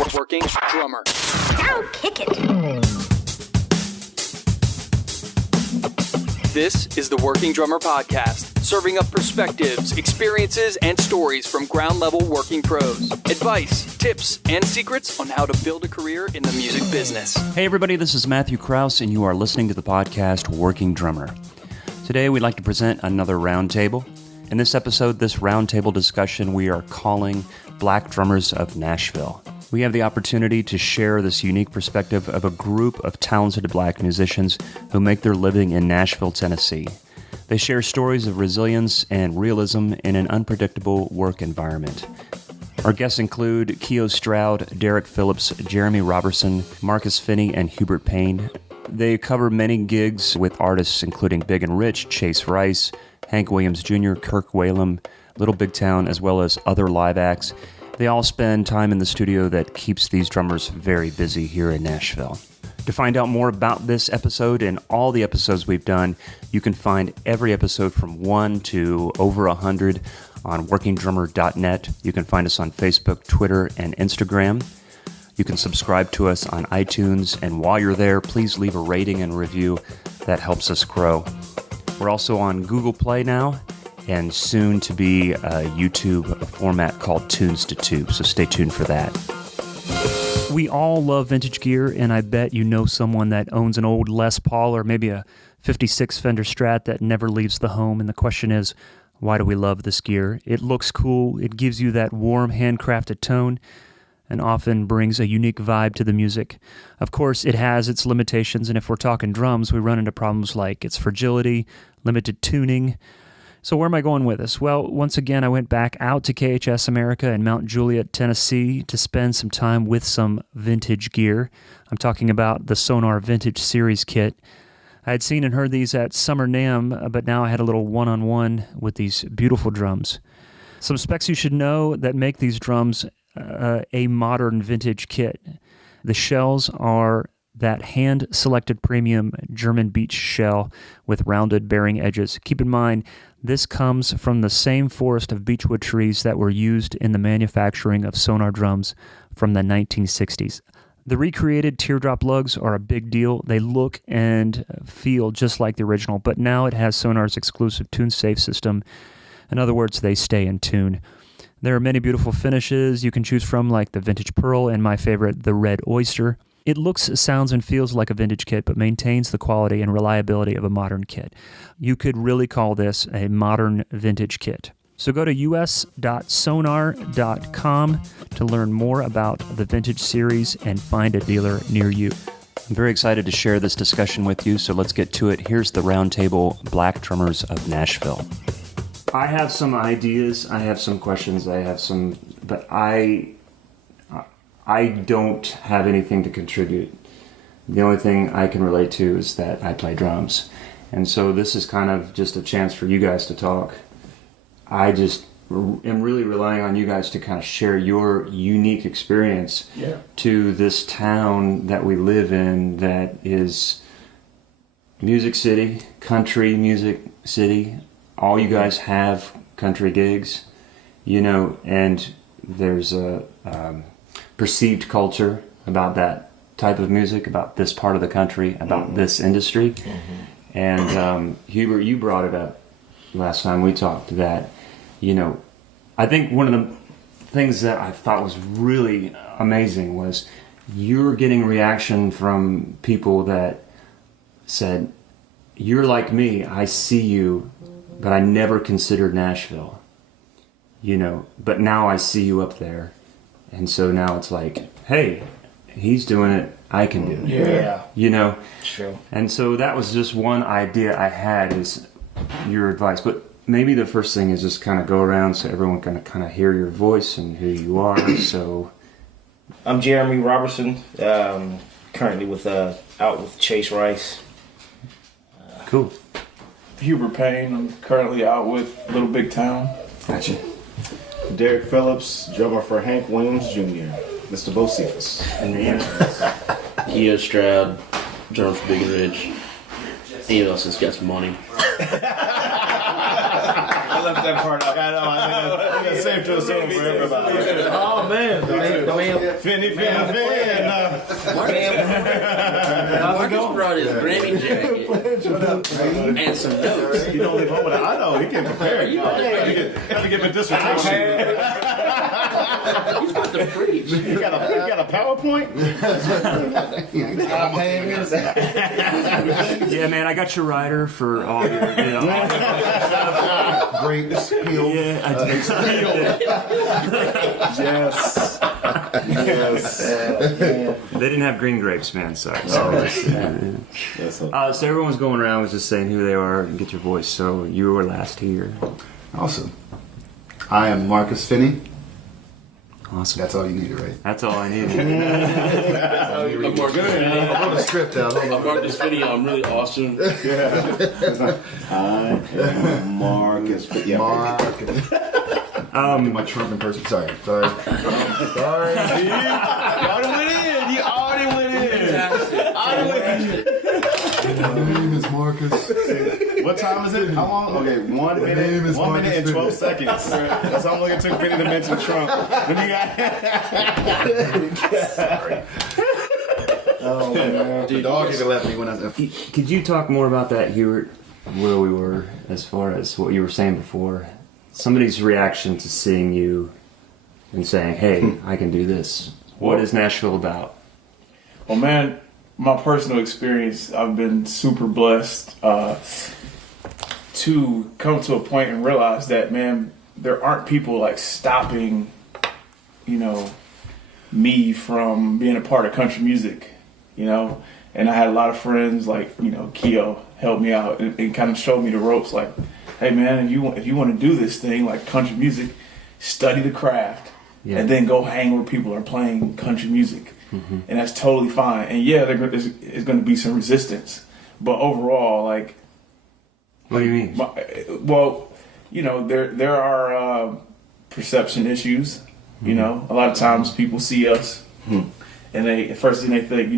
Working drummer. Now kick it. This is the Working Drummer Podcast, serving up perspectives, experiences, and stories from ground-level working pros. Advice, tips, and secrets on how to build a career in the music business. Hey everybody, this is Matthew Crouse, and you are listening to the podcast Working Drummer. Today we'd like to present another roundtable. In this episode, this roundtable discussion we are calling Black Drummers of Nashville. We have the opportunity to share this unique perspective of a group of talented black musicians who make their living in Nashville, Tennessee. They share stories of resilience and realism in an unpredictable work environment. Our guests include Keio Stroud, Derek Phillips, Jeremy Roberson, Marcus Finnie and Hubert Payne. They cover many gigs with artists including Big and Rich, Chase Rice, Hank Williams Jr., Kirk Whalum, Little Big Town, as well as other live acts. They all spend time in the studio that keeps these drummers very busy here in Nashville. To find out more about this episode and all the episodes we've done, you can find every episode from 1 to over 100 on workingdrummer.net. You can find us on Facebook, Twitter, and Instagram. You can subscribe to us on iTunes, and while you're there, please leave a rating and review. That helps us grow. We're also on Google Play now, and soon to be a YouTube format called Tunes to Tube, so stay tuned for that. We all love vintage gear, and I bet you know someone that owns an old Les Paul or maybe a 56 Fender Strat that never leaves the home, and the question is, why do we love this gear? It looks cool, it gives you that warm, handcrafted tone, and often brings a unique vibe to the music. Of course, it has its limitations, and if we're talking drums, we run into problems like its fragility, limited tuning. So where am I going with this? Well, once again, I went back out to KHS America in Mount Juliet, Tennessee to spend some time with some vintage gear. I'm talking about the Sonar Vintage Series kit. I had seen and heard these at Summer NAMM, but now I had a little one-on-one with these beautiful drums. Some specs you should know that make these drums a modern vintage kit. The shells are that hand-selected premium German beech shell with rounded bearing edges. Keep in mind, this comes from the same forest of beechwood trees that were used in the manufacturing of Sonar drums from the 1960s. The recreated teardrop lugs are a big deal. They look and feel just like the original, but now it has Sonar's exclusive tune-safe system. In other words, they stay in tune. There are many beautiful finishes you can choose from, like the Vintage Pearl and my favorite, the Red Oyster. It looks, sounds, and feels like a vintage kit, but maintains the quality and reliability of a modern kit. You could really call this a modern vintage kit. So go to us.sonar.com to learn more about the vintage series and find a dealer near you. I'm very excited to share this discussion with you, so let's get to it. Here's the roundtable, Black Drummers of Nashville. I have some ideas, I have some questions, but I don't have anything to contribute. The only thing I can relate to is that I play drums. And so this is kind of just a chance for you guys to talk. I just am really relying on you guys to kind of share your unique experience to this town that we live in that is music city, country music city. All you guys have country gigs, and there's a perceived culture about that type of music, about this part of the country, about this industry. Mm-hmm. And Hubert, you brought it up last time we talked that, I think one of the things that I thought was really amazing was you're getting reaction from people that said, you're like me, I see you, but I never considered Nashville, but now I see you up there. And so now it's like, hey, he's doing it, I can do it. Yeah. True. And so that was just one idea I had is your advice. But maybe the first thing is just kind of go around so everyone can kind of hear your voice and who you are. So I'm Jeremy Roberson, currently out with Chase Rice. Cool. Hubert Payne, I'm currently out with Little Big Town. Gotcha. Derek Phillips, drummer for Hank Williams Jr., Mr. Bocephus. And the answer Keio Stroud, drummer for Big and Rich. Anyone else that's got some money. I left that part out. I know, I think that's safe to assume for everybody. Oh man, Finnie. Marcus brought his Grammy jacket and some notes. You don't leave home with it. I know, he can prepare. You have to give a dissertation. He's about to preach. You got a PowerPoint? Yeah, man, I got your rider for all your, Grapes, peeled. Yeah, I did. Yes. They didn't have green grapes, man. Sorry. So everyone's going around was just saying who they are and get your voice. So you were last here. Awesome. I am Marcus Finnie. Awesome. That's all you needed, right? That's all I needed. I'm Marcus Finnie. I wrote a script out. I'm Marcus Finnie. I'm really awesome. I am Marcus. Yeah. Marcus. My Trump impersonation. Sorry. You already went in. My name is Marcus. What time is it? How long? Okay, 1 minute. 1 minute and 12 seconds. That's how long it took Finnie to mention Trump. Then you got. Oh man. The dog even left me when I was. Could you talk more about that, Hubert? Where we were, as far as what you were saying before, somebody's reaction to seeing you and saying, "Hey, I can do this." What is Nashville about? Well, man, my personal experience, I've been super blessed to come to a point and realize that, man, there aren't people like stopping, me from being a part of country music, And I had a lot of friends like, Keio helped me out and kind of showed me the ropes. Like, hey, man, if you want to do this thing like country music, study the craft and then go hang where people are playing country music. Mm-hmm. And that's totally fine. And yeah, there's going to be some resistance. But overall, like... What do you mean? There are perception issues. A lot of times people see us and the first thing they think,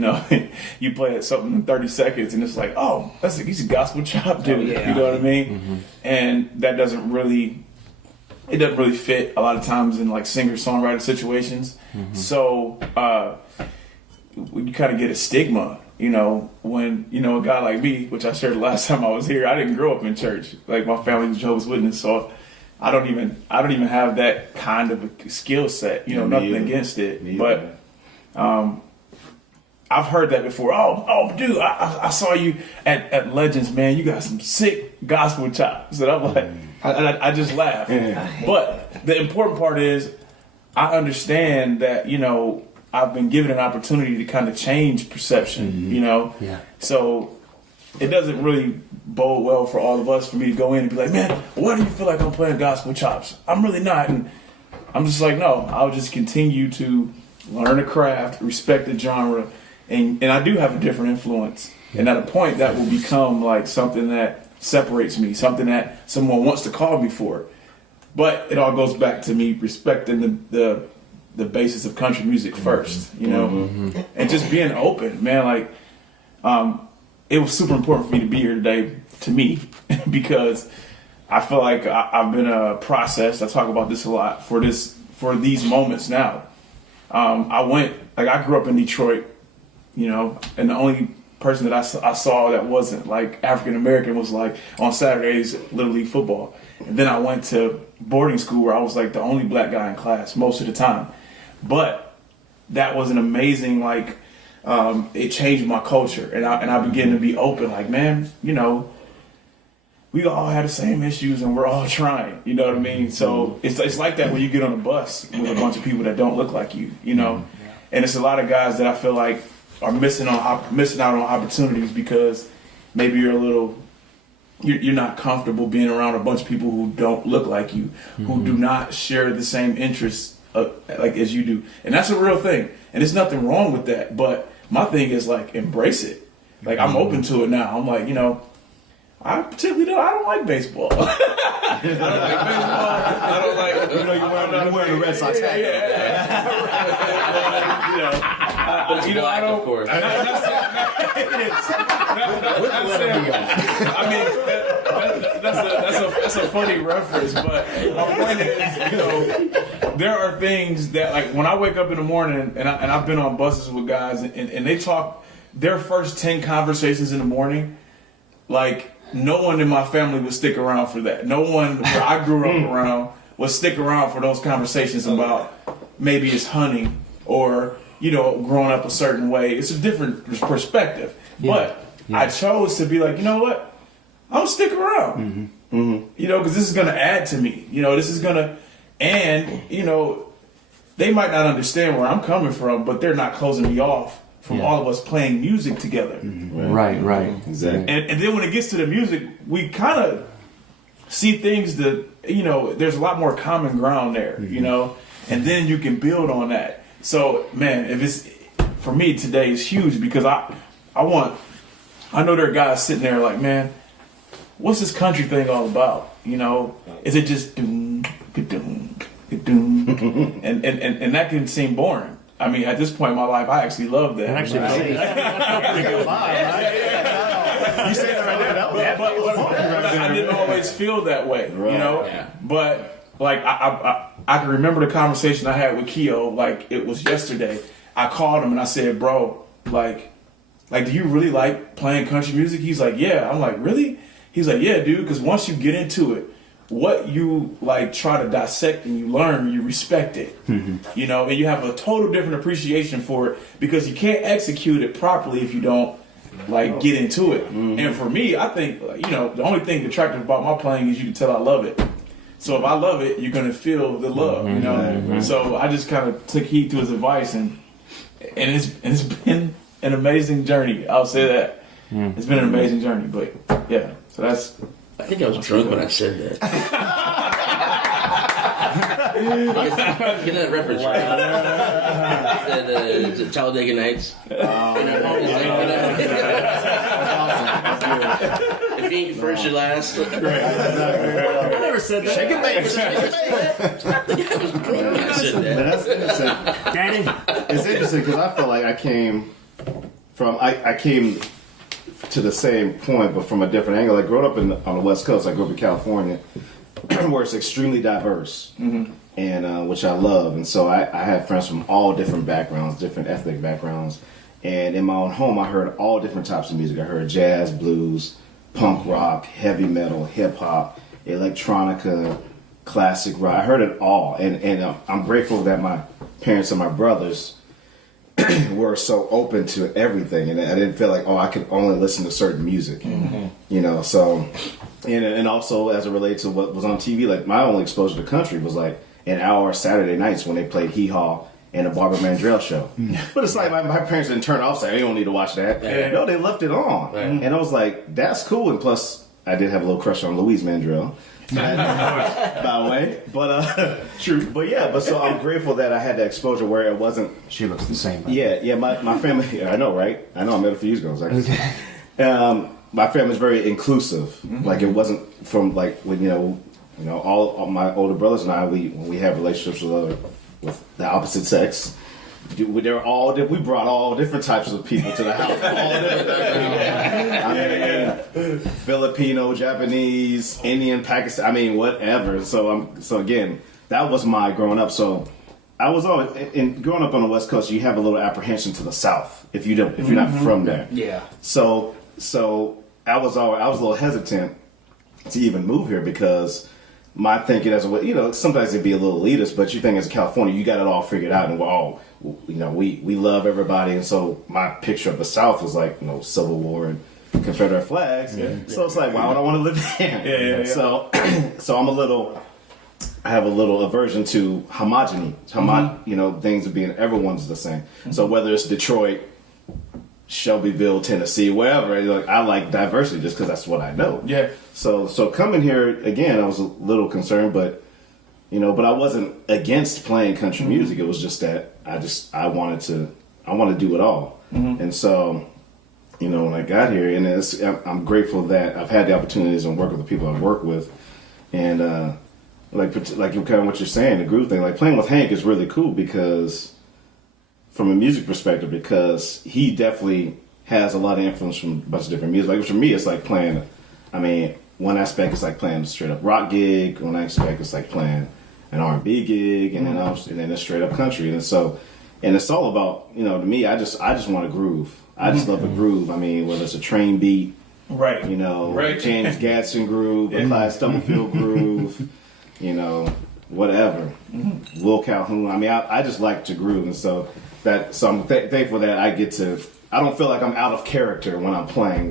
you play at something in 30 seconds and it's like, oh, he's a gospel chop dude. You know what I mean? Mm-hmm. And that doesn't really fit a lot of times in like singer-songwriter situations. Mm-hmm. So you kind of get a stigma, when, a guy like me, which I shared the last time I was here, I didn't grow up in church. Like my family was Jehovah's Witness, so I don't even have that kind of a skill set, nothing against it. But I've heard that before. Oh, dude, I saw you at Legends, man. You got some sick gospel chops. And I'm like, I just laugh. But the important part is I understand that, I've been given an opportunity to kind of change perception, Yeah. So it doesn't really bode well for all of us for me to go in and be like, man, why do you feel like I'm playing gospel chops? I'm really not. And I'm just like, no, I'll just continue to learn the craft, respect the genre, and I do have a different influence. And at a point that will become like something that separates me, something that someone wants to call me for. But it all goes back to me respecting the basis of country music first, and just being open, man. Like, it was super important for me to be here today, to me, because I feel like I've been processed. I talk about this a lot for these moments now. I grew up in Detroit, and the only person that I saw that wasn't like African American was like on Saturdays Little League football. And then I went to boarding school where I was like the only black guy in class most of the time. But that was an amazing, like, it changed my culture. And I began to be open, like, man, we all have the same issues and we're all trying, you know what I mean? So it's like that when you get on a bus with a bunch of people that don't look like you, And it's a lot of guys that I feel like are missing out on opportunities because maybe you're not comfortable being around a bunch of people who don't look like you, who do not share the same interests like as you do. And that's a real thing. And there's nothing wrong with that. But my thing is like, embrace it. Like, I'm open to it now. I'm like, I don't like baseball. I don't like baseball. You're wearing the Red Sox hat. I don't. Of course. That's that's a funny reference, but my point is, you know, there are things that, like, when I wake up in the morning, and I've been on buses with guys, and they talk their first 10 conversations in the morning, like, no one in my family would stick around for that. No one where I grew up around would stick around for those conversations about maybe it's hunting or, you know, growing up a certain way. It's a different perspective. Yeah. But I chose to be like, you know what? I'm stick around. You know, because this is going to add to me. You know, this is going to, and, you know, they might not understand where I'm coming from, but they're not closing me off from all of us playing music together. Right. Exactly. And then when it gets to the music, we kind of see things that, you know, there's a lot more common ground there, you know, and then you can build on that. So, man, if it's, for me today is huge because I know there are guys sitting there like, man, what's this country thing all about? You know, is it just doom, ka-doom, ka-doom? And that can seem boring. I mean, at this point in my life, I actually love that. Actually, You say that right there. But I didn't always feel that way, you know? Yeah. But, like, I can remember the conversation I had with Keio, like, it was yesterday. I called him and I said, bro, like, do you really like playing country music? He's like, yeah. I'm like, really? He's like, yeah, dude, because once you get into it, what you, like, try to dissect and you learn, you respect it, you know, and you have a total different appreciation for it because you can't execute it properly if you don't, like, get into it. And for me, I think, you know, the only thing attractive about my playing is you can tell I love it. So if I love it, you're going to feel the love, you know? So I just kind of took heed to his advice, and it's been an amazing journey. I'll say that. It's been an amazing journey, but, yeah, so that's... I think I was drunk when I said that. Get that reference right. The Talladega Nights. If you ain't first, you're last. I never said that. Shake it, baby. I think I was drunk when I said that. That's interesting. Danny. It's interesting because I feel like I came to the same point, but from a different angle. I grew up on the West Coast. I grew up in California, where it's extremely diverse, and which I love. And so I have friends from all different backgrounds, different ethnic backgrounds. And in my own home, I heard all different types of music. I heard jazz, blues, punk rock, heavy metal, hip hop, electronica, classic rock. I heard it all, and I'm grateful that my parents and my brothers were so open to everything, and I didn't feel like, I could only listen to certain music, you know. So, and also as it relates to what was on TV, like my only exposure to country was like an hour Saturday nights when they played Hee Haw and the Barbara Mandrell show. But it's like my parents didn't turn off, say, "You don't need to watch that." No, they left it on, and I was like, "That's cool." And plus, I did have a little crush on Louise Mandrell. By the way, but true. But yeah, but so I'm grateful that I had that exposure where it wasn't. She looks the same. Yeah. My family. I know, right? I know. I met her a few years ago. My family's very inclusive. Like it wasn't from like when you know all my older brothers and I. When we have relationships with the opposite sex. We brought all different types of people to the house. I mean, Filipino, Japanese, Indian, Pakistan. I mean, whatever. So again, that was my growing up. So I was always growing up on the West Coast. You have a little apprehension to the South if you're not from there. Yeah. So I was a little hesitant to even move here because. My thinking as sometimes it'd be a little elitist, but you think as a California, you got it all figured out, and we love everybody, and so my picture of the South was like, Civil War and Confederate flags. Yeah. So it's like, why would I want to live there? Yeah. So I have a little aversion to homogeny, things of being everyone's the same. So whether it's Detroit, Shelbyville, Tennessee, wherever, I like diversity just because that's what I know. Yeah. So coming here again, I was a little concerned, but I wasn't against playing country music. It was just that I wanted to do it all. And so, when I got here, and I'm grateful that I've had the opportunities and work with the people I've worked with, and like kind of what you're saying, the groove thing, like playing with Hank is really cool because. From a music perspective, because he definitely has a lot of influence from a bunch of different music. Like for me, it's like playing. I mean, one aspect is like playing a straight up rock gig, one aspect is like playing an R&B gig, and then a straight up country. And so, and it's all about, to me, I just want to groove. I just love a groove. I mean, whether it's a train beat, Right. James Gadsden groove, a Clyde Stubblefield groove, whatever. Will Calhoun. I mean, I just like to groove, and so I'm thankful that I don't feel like I'm out of character when I'm playing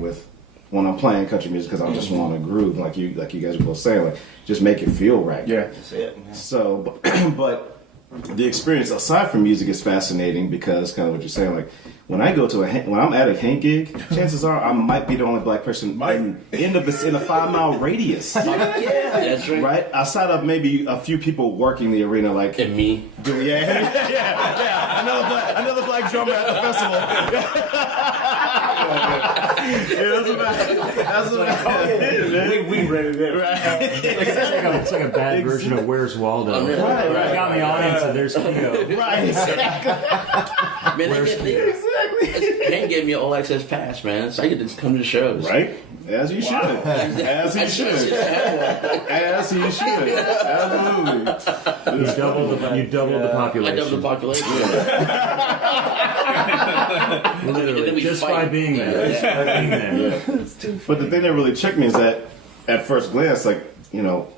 country music, because I just want to groove, like you guys are both saying, like just make it feel right. Yeah. That's it, man. So, but the experience aside from music is fascinating, because kind of what you're saying, like when I'm at a Hank gig, chances are I might be the only black person in a 5-mile radius. Yeah, that's right. Right? Outside of maybe a few people working the arena, like And me. Another black drummer at the festival. We ready there. It's like a bad version of Where's Waldo. Right. I got in the audience, and there's Keio. Right. Man, Hank gave me an all access pass, man, so I get to come to the shows. Right? As you should. As he should. As he should. Absolutely. You doubled the population. I doubled the population. Literally, just by being there. But the thing that really checked me is that at first glance, like,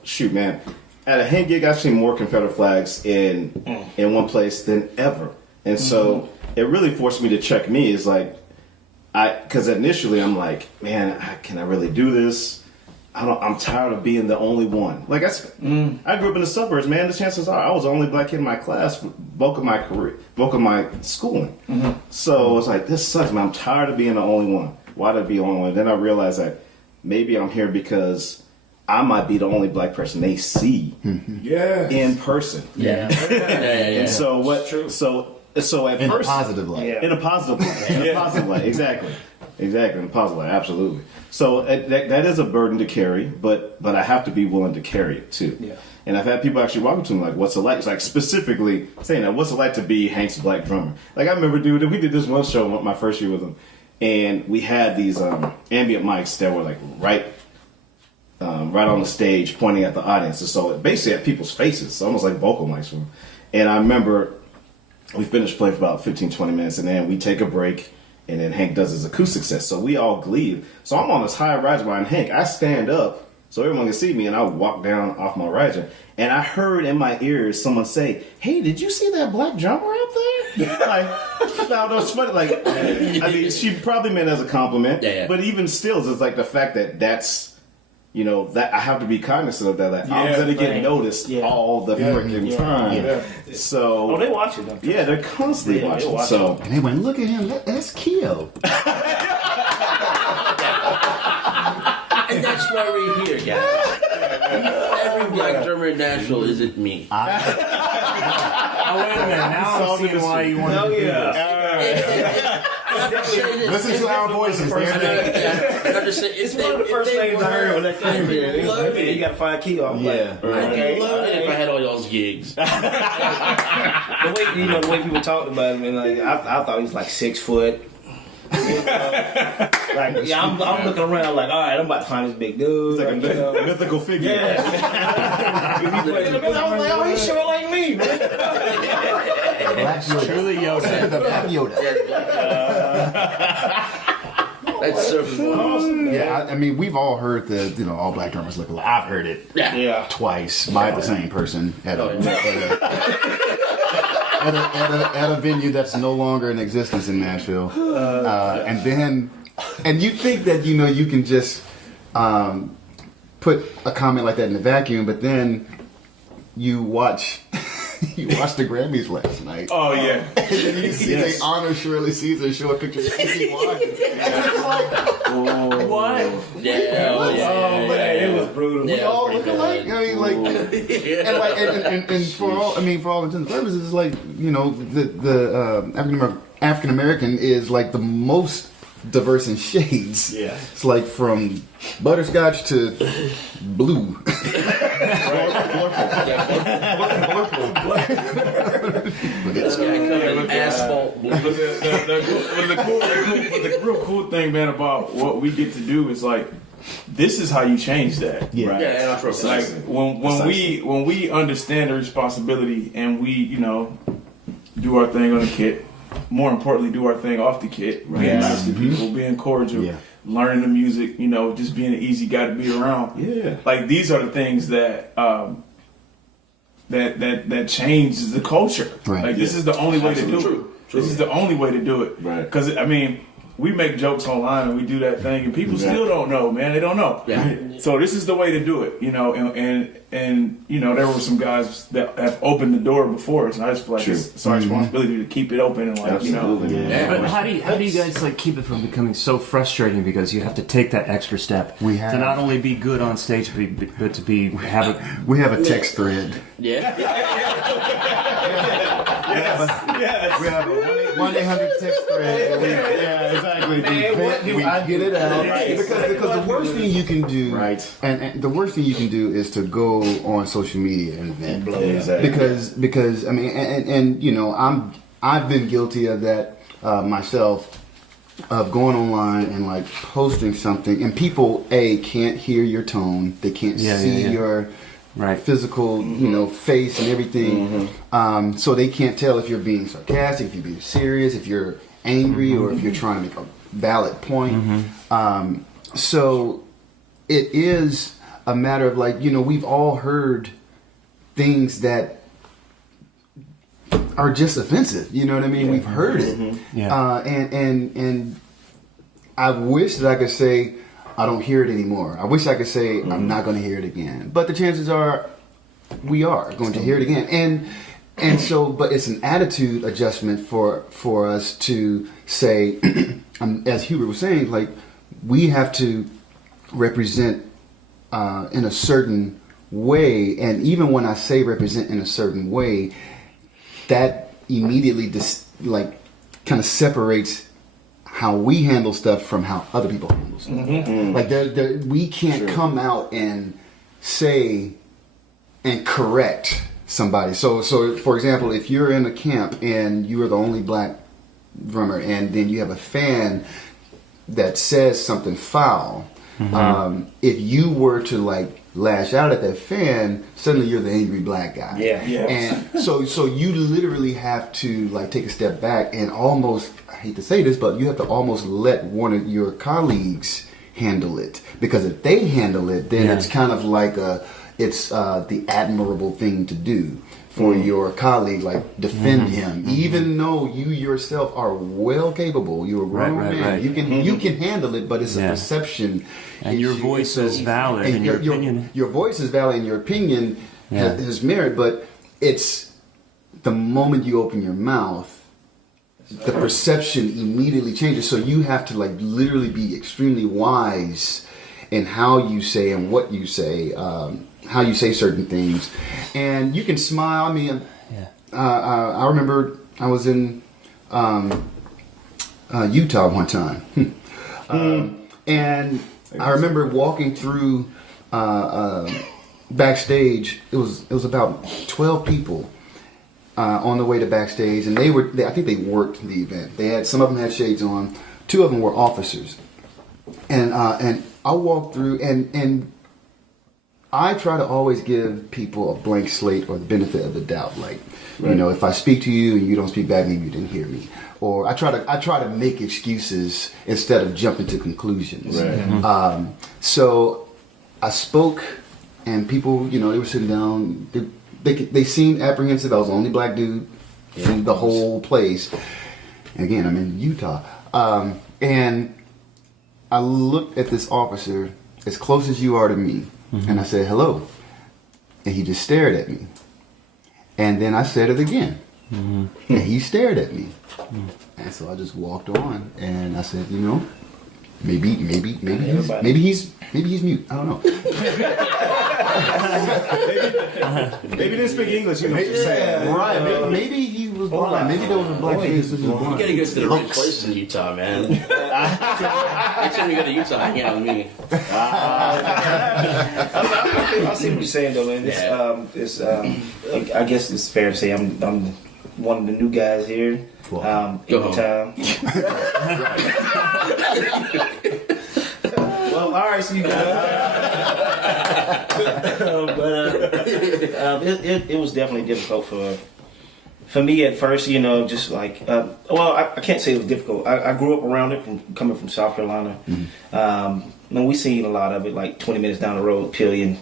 shoot, man, at a Hank gig, I've seen more Confederate flags in one place than ever. And so it really forced me to check me. Is like, because initially I'm like, man, can I really do this? I'm tired of being the only one. Like, I grew up in the suburbs, man. The chances are I was the only black kid in my class for bulk of my career, bulk of my schooling. So it's like, this sucks, man. I'm tired of being the only one. Why did I be the only one? Then I realized that maybe I'm here because I might be the only black person they see in person. Yeah. And so what? So at In first, a positive light. in a positive light. In a positive light, exactly, in a positive light, absolutely. So that is a burden to carry, but I have to be willing to carry it too. Yeah. And I've had people actually walk up to me like, "What's it like?" It's like specifically saying that, "What's it like to be Hank's black drummer?" Like I remember, dude, we did this one show my first year with him, and we had these ambient mics that were like right on the stage, pointing at the audience, and so basically at people's faces, so almost like vocal mics for them. And I remember, we finished playing for about 15, 20 minutes, and then we take a break, and then Hank does his acoustic set. So we all glee. So I'm on this high riser behind Hank. I stand up so everyone can see me, and I walk down off my riser. And I heard in my ears someone say, "Hey, did you see that black drummer up there?" Like, no, that's funny. Like, I mean, she probably meant it as a compliment. Yeah. But even still, it's like the fact that that's, that I have to be cognizant of that. Like, I'm going to get noticed all the freaking time. Yeah. So, They watching them. yeah, they're constantly watching. watching. So, And they went, look at him, that's Keio. And that's why we're here, guys. Every black drummer in Nashville isn't me. Oh, wait a minute. Now I'm seeing why you want to do this. Listen to our voices. It's one of the first names I heard when that came here. You got to find Keio. I'm like, I'd love it if I had all y'all's gigs. the way people talked about him, and like I thought he was like 6 foot. I'm looking around like, all right, I'm about to find this big dude. it's like a mythical figure. I was like, oh, he's short like me, man. Black Yoda. Truly Yoda. The Black Yoda. That's so awesome. Yeah, I mean, we've all heard the, all black drummers look alike. I've heard it Yeah. twice by the same person at a venue that's no longer in existence in Nashville. And you think that, you can just put a comment like that in the vacuum, but then you watch the Grammys last night. Oh, yeah. And then you see they honor Shirley Caesar, show a picture of Casey Waters. What? Yeah. Oh, man, it was brutal. We all look alike. I mean, like, and for all intents and purposes, it's like, the African American is like the most diverse in shades. Yeah. It's like from butterscotch to blue. This guy covered in asphalt. But the real cool thing, man, about what we get to do is like, this is how you change that. Yeah. Right. Yeah, and I'm sure. Like when we understand the responsibility and we, you know, do our thing on the kit. More importantly, do our thing off the kit. Being nice to people, being cordial, learning the music. You know, just being an easy guy to be around. Yeah. Like these are the things that that changes the culture. Right. Like this is the only way to do it. This is the only way to do it. Right. Because I mean, we make jokes online and we do that thing, and people still don't know, man. They don't know. Yeah. So this is the way to do it, you know. And you know, there were some guys that have opened the door before us, and I just feel like it's our responsibility to keep it open and like, Absolutely. you know. Yeah. But how do you guys like keep it from becoming so frustrating because you have to take that extra step to not only be good on stage but to be We have a text thread. Yeah. We have a 1-800 text thread. Exactly. We get it out. Because the worst thing you can do, and the worst thing you can do is to go on social media and vent. Exactly. Because I mean, and you know, I've been guilty of that myself, of going online and like posting something, and people can't hear your tone, they can't see your physical, you know, face and everything. So they can't tell if you're being sarcastic, if you're being serious, if you're angry, or if you're trying to make a valid point. So it is a matter of like, you know, we've all heard things that are just offensive. You know what I mean? We've heard it. And I wish that I could say, I don't hear it anymore. I wish I could say I'm not going to hear it again. But the chances are we are going to hear it again. And so, but it's an attitude adjustment for us to say, as Hubert was saying, like we have to represent in a certain way. And even when I say represent in a certain way, that immediately like kind of separates how we handle stuff from how other people handle stuff. Like we can't come out and say and correct somebody. So for example, if you're in a camp and you are the only black drummer, and then you have a fan that says something foul, if you were to like lash out at that fan, suddenly you're the angry black guy. And so you literally have to like take a step back and almost, I hate to say this, but you have to almost let one of your colleagues handle it, because if they handle it, then it's kind of like it's the admirable thing to do for your colleague, like defend him, even though you yourself are well capable. You're a grown man. You can handle it, but it's a perception. And your voice is valid, and your opinion. Your voice is valid, and your opinion has merit. But it's the moment you open your mouth, the perception immediately changes. So you have to like literally be extremely wise in how you say and what you say. How you say certain things, and you can smile. I mean, I remember I was in Utah one time, and I remember walking through backstage. It was about 12 people on the way to backstage, and I think they worked the event. Some of them had shades on. 2 of them were officers, and I walked through and. I try to always give people a blank slate or the benefit of the doubt. Like, you know, if I speak to you and you don't speak back, maybe you didn't hear me. Or I try to make excuses instead of jumping to conclusions. So I spoke, and people, you know, they were sitting down. They seemed apprehensive. I was the only black dude in the whole place. And again, I'm in Utah, and I looked at this officer as close as you are to me. And I said, hello. And he just stared at me. And then I said it again. And he stared at me. And so I just walked on, and I said, you know, maybe he's mute. I don't know. Maybe they speak English, you know what you're saying. Right. Maybe he was blind. Maybe there was a black face that was blind. You gotta go to the right place in Utah, man. Next time you go to Utah, hang out with me. I see what you're saying, though, man. I guess it's fair to say I'm one of the new guys here. In the town. Well, all right, see you guys. It was definitely difficult for me at first, just like, I can't say it was difficult. I grew up around it coming from South Carolina. And we seen a lot of it, like 20 minutes down the road, Pillion.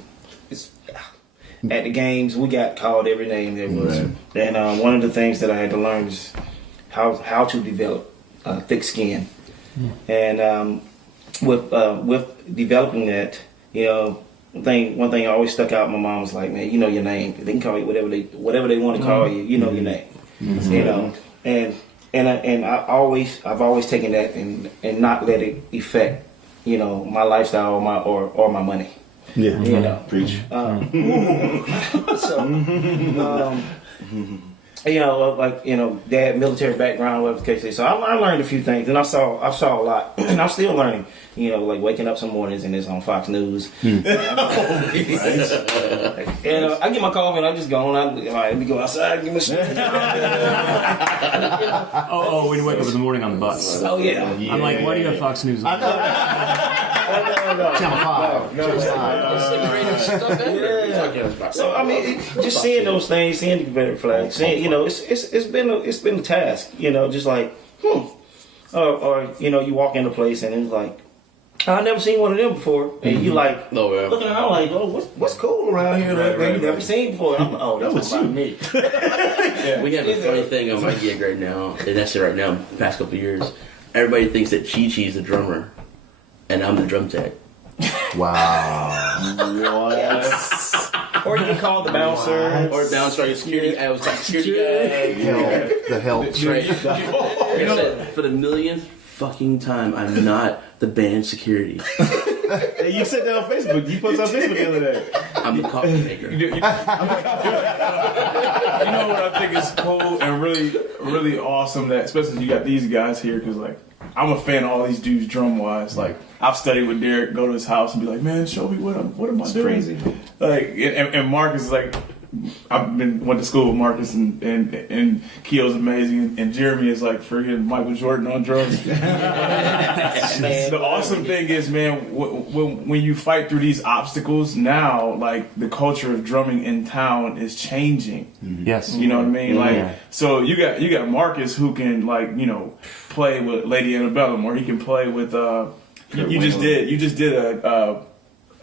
At the games, we got called every name there was. Right. And one of the things that I had to learn is how to develop thick skin. And with developing that, one thing always stuck out. My mom was like, "Man, you know your name. They can call you whatever they want to call you. You know your name." And I've always taken that and not let it affect my lifestyle or my money. Yeah, preach. Dad, military background, whatever the case is. So I learned a few things, and I saw a lot, and I'm still learning. Like waking up some mornings and it's on Fox News. And I get my coffee and I just go on. Let me go outside and get my shit. When you wake up in the morning on the bus. Oh yeah. I'm like, why do you have Fox News on? Channel 5. That's the greatest stuff ever. So I mean, just seeing those things, seeing the Confederate flag, seeing it's been a task, just like or you walk into a place and it's like, I've never seen one of them before, and you like looking around like, what's cool around here that you never seen before? I'm like, that was about me. We have a funny thing on my gig right now, and that's it right now. The past couple of years, everybody thinks that Chi-Chi's the drummer, and I'm the drum tech. Wow. Yes. Or you can call the bouncer. Or bouncer, or security. I was like security guy. The help. Right. For the millionth fucking time, I'm not the band security. Hey, you said that on Facebook. You posted on Facebook the other day. I'm the coffee maker. You know what I think is cool and really, really awesome, that especially you got these guys here, because like I'm a fan of all these dudes drum wise. Like I've studied with Derek, go to his house and be like, man, show me what am I doing? Crazy. Like and Marcus, like went to school with Marcus and Keio's amazing, and Jeremy is like freaking Michael Jordan on drums. The awesome thing is, man, when you fight through these obstacles now, like the culture of drumming in town is changing. Yes, you know what I mean. Like, so you got Marcus who can play with Lady Antebellum, or he can play with you just did a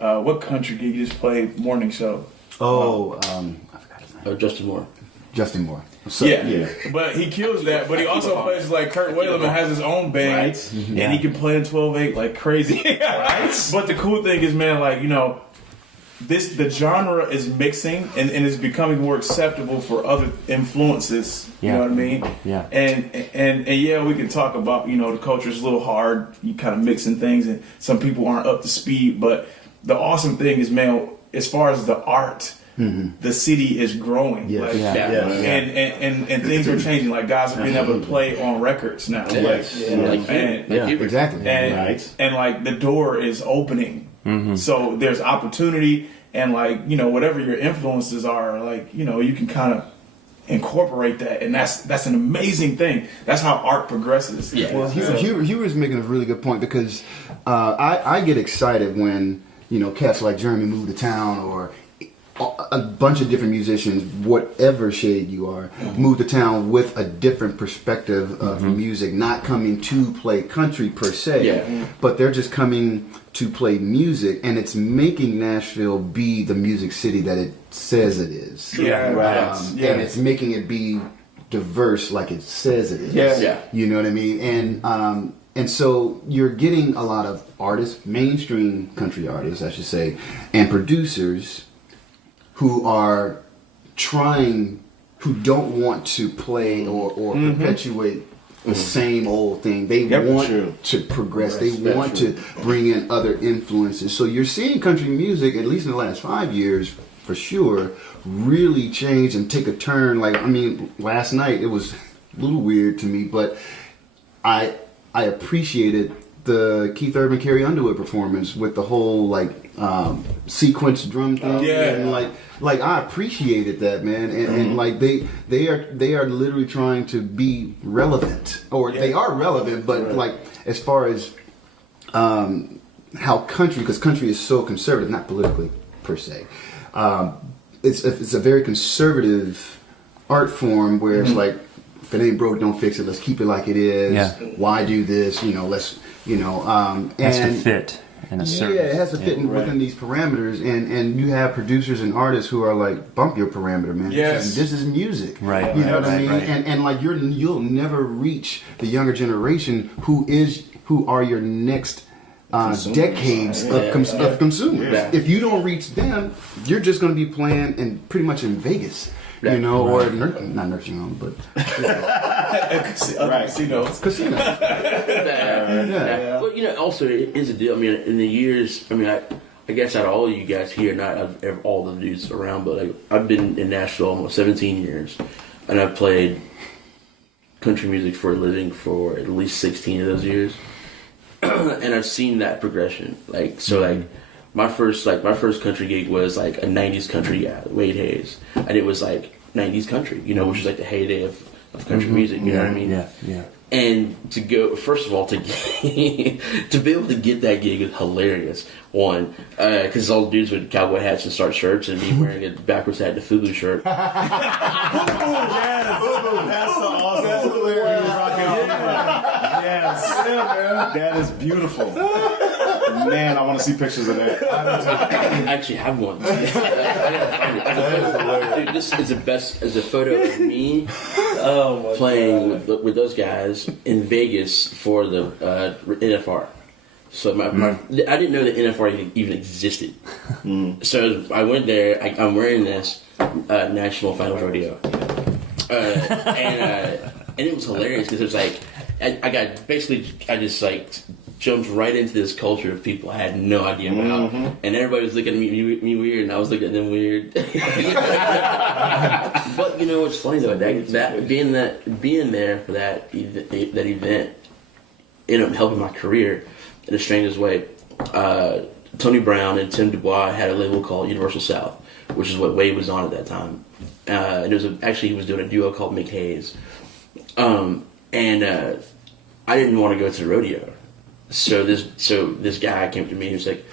what country gig you just played morning show. I forgot his name. Justin Moore. Justin Moore. So, yeah, but he kills that. But he also plays like Kirk Whalum and has his own band, and he can play in 12/8 like crazy. But the cool thing is, man, like the genre is mixing and is becoming more acceptable for other influences. You know what I mean? Yeah. And yeah, we can talk about the culture's a little hard. You kind of mixing things, and some people aren't up to speed. But the awesome thing is, man, as far as the art, the city is growing. Yes. And things are changing. Like guys are being able to play on records now. Exactly. And like the door is opening. So there's opportunity, and whatever your influences are, you can kind of incorporate that, and that's an amazing thing. That's how art progresses. Yeah. Well, Hubert's making a really good point, because I get excited when cats like Jeremy move to town, or a bunch of different musicians, whatever shade you are, move to town with a different perspective of music, not coming to play country per se, but they're just coming to play music, and it's making Nashville be the music city that it says it is. And it's making it be diverse like it says it is. You know what I mean? And so you're getting a lot of artists, mainstream country artists, I should say, and producers who are who don't want to play or perpetuate the same old thing. They want to progress. They want to bring in other influences. So you're seeing country music, at least in the last 5 years, for sure, really change and take a turn. Last night it was a little weird to me, but I appreciated the Keith Urban Carrie Underwood performance with the whole sequence drum thing. And I appreciated that, man. And they are literally trying to be relevant, or they are relevant, but as far as how country, because country is so conservative, not politically per se. It's a very conservative art form where it's like, if it ain't broke, don't fix it. Let's keep it like it is. Yeah. Why do this? Let's it has to fit in a certain. Yeah, it has to fit within these parameters, and you have producers and artists who are like, bump your parameter, man. Yes. This is music, Right. You know what I mean? Right. And like you'll never reach the younger generation who are your next decades of consumers. Yeah. If you don't reach them, you're just going to be playing pretty much in Vegas. Yeah. Or not nursing home, but Casinos. casino. But also it is a deal. I mean, in the years, I guess out of all of you guys here, not out of all the dudes around, but I've been in Nashville almost 17 years, and I've played country music for a living for at least 16 of those years, and I've seen that progression. My first country gig was like a 90s country guy, Wade Hayes. And it was like 90s country, which is like the heyday of country music, you know what I mean? Yeah, yeah. And to go, first of all, to be able to get that gig was hilarious. One, because all the dudes with cowboy hats and start shirts and me wearing a backwards hat and a FUBU shirt. That's so awesome. That's hilarious. Yes. Yeah, man. That is beautiful. Man, I want to see pictures of that. I actually have one. I gotta find it. Dude, this is the best. As a photo of me playing with those guys in Vegas for the NFR. So I didn't know that NFR even existed. So I went there. I'm wearing this National Finals Rodeo, and it was hilarious because it was like I just like jumped right into this culture of people I had no idea about, and everybody was looking at me weird, and I was looking at them weird. But it's funny though that being there for that event ended up helping my career in the strangest way. Tony Brown and Tim Dubois had a label called Universal South, which is what Wade was on at that time, and it was he was doing a duo called Mick Hayes, and I didn't want to go to the rodeo. So this guy came to me and was like,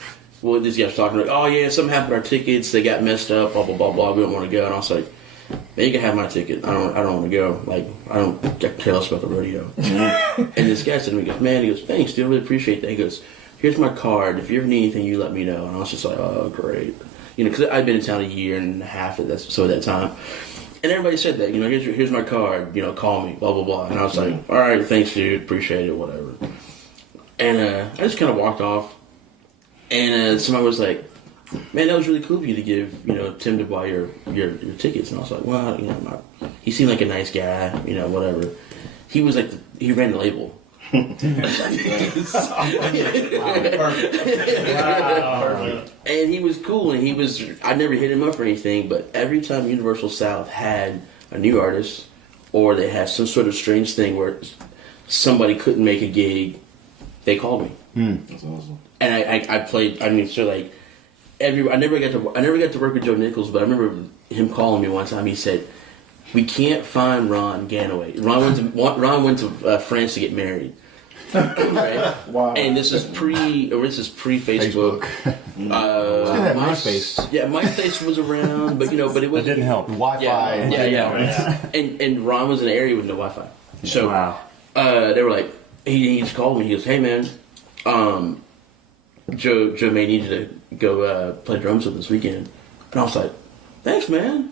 well, this guy was talking like, oh yeah, something happened to our tickets, they got messed up, blah blah blah blah, we don't want to go. And I was like, man, you can have my ticket. I don't want to go. Like, I don't get careless about the rodeo. And this guy said to me, he goes, man, he goes, thanks, dude, I really appreciate that. He goes, here's my card. If you ever need anything, you let me know. And I was just like, oh, great. Because I'd been in town a year and a half at that time. And everybody said that, here's my card, call me, blah, blah, blah. And I was like, all right, thanks, dude, appreciate it, whatever. And I just kind of walked off. And somebody was like, man, that was really cool of you to give, Tim Dubois your tickets. And I was like, well, he seemed like a nice guy, whatever. He was like, he ran the label. And he was cool, and I never hit him up or anything, but every time Universal South had a new artist, or they had some sort of strange thing where somebody couldn't make a gig, they called me. That's awesome. And I played, I never got to work with Joe Nichols, but I remember him calling me one time. He said, we can't find Ron Ganaway. Ron went to France to get married. Right? Wow. And this is pre-Facebook. MySpace. Yeah, MySpace was around, but but it didn't help. Wi-Fi. Yeah. And Ron was in an area with no Wi-Fi. So they were like, he just called me. He goes, hey man, Joe may need you to go play drums with this weekend. And I was like, thanks, man.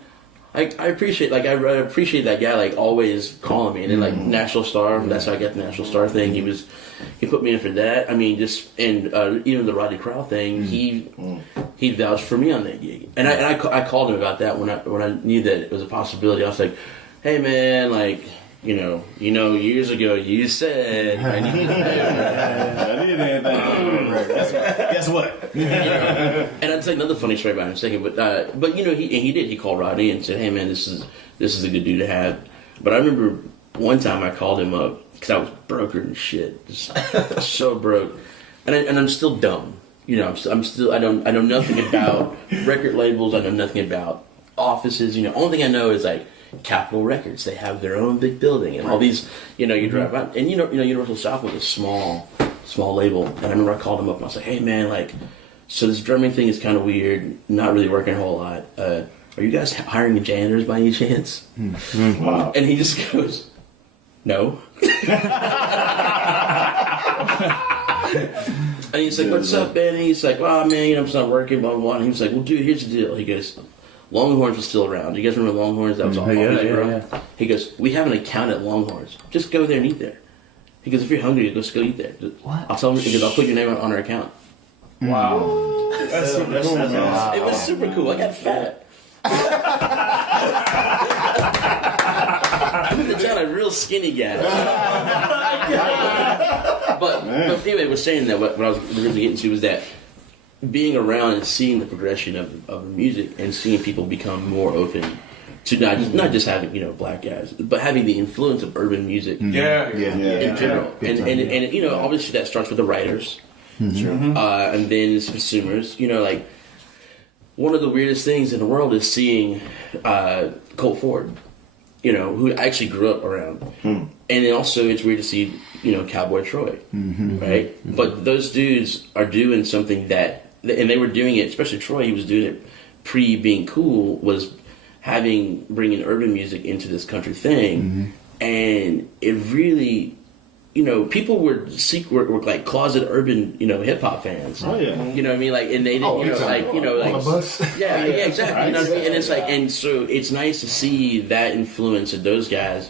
I appreciate I appreciate that guy always calling me. And then National Star, that's how I got the National Star thing. He put me in for that. I mean, even the Rodney Crowell thing, he vouched for me on that gig. And I called him about that when I knew that it was a possibility. I was like, hey man, years ago you said I needed that. Guess what? And I'd say another funny story about him in a second, but he did. He called Rodney and said, "Hey man, this is a good dude to have." But I remember one time I called him up because I was broker and shit, just so broke, and I'm still dumb. I'm still I know nothing about record labels. I know nothing about offices. Only thing I know is Capitol Records. They have their own big building and all these. You drive out and Universal South was a small small label. And I remember I called him up and I was like, hey man, like, so this drumming thing is kind of weird, not really working a whole lot. Are you guys hiring janitors by any chance? Wow. And he just goes, no. And he's like, what's up, man? And he's like, well, man, you know, I'm just not working, blah, blah, blah. And he was like, well, dude, here's the deal. He goes, Longhorns was still around. You guys remember Longhorns? That was all Yeah. He goes, we have an account at Longhorns. Just go there and eat there. He goes, if you're hungry, just go eat there. What? I'll tell him, because I'll put your name on our account. Wow. That's super cool, man. It was super cool. I got fat. I moved to town a real skinny guy. But anyway, we're saying that what I was really getting to was that being around and seeing the progression of the music and seeing people become more open to not just having, you know, black guys, but having the influence of urban music in general. And you know, obviously that starts with the writers, and then it's consumers. You know, like one of the weirdest things in the world is seeing Colt Ford, you know, who actually grew up around. And then also it's weird to see, you know, Cowboy Troy, right? But those dudes are doing something that, and they were doing it, especially Troy, he was doing it pre being cool, was bringing urban music into this country thing. And it really, you know, people were like closet urban, you know, hip hop fans. Oh yeah. You know what I mean? Like, and they didn't, you know, like, you know, like, on a bus. yeah, exactly. You know what I mean? And it's like, and so it's nice to see that influence that those guys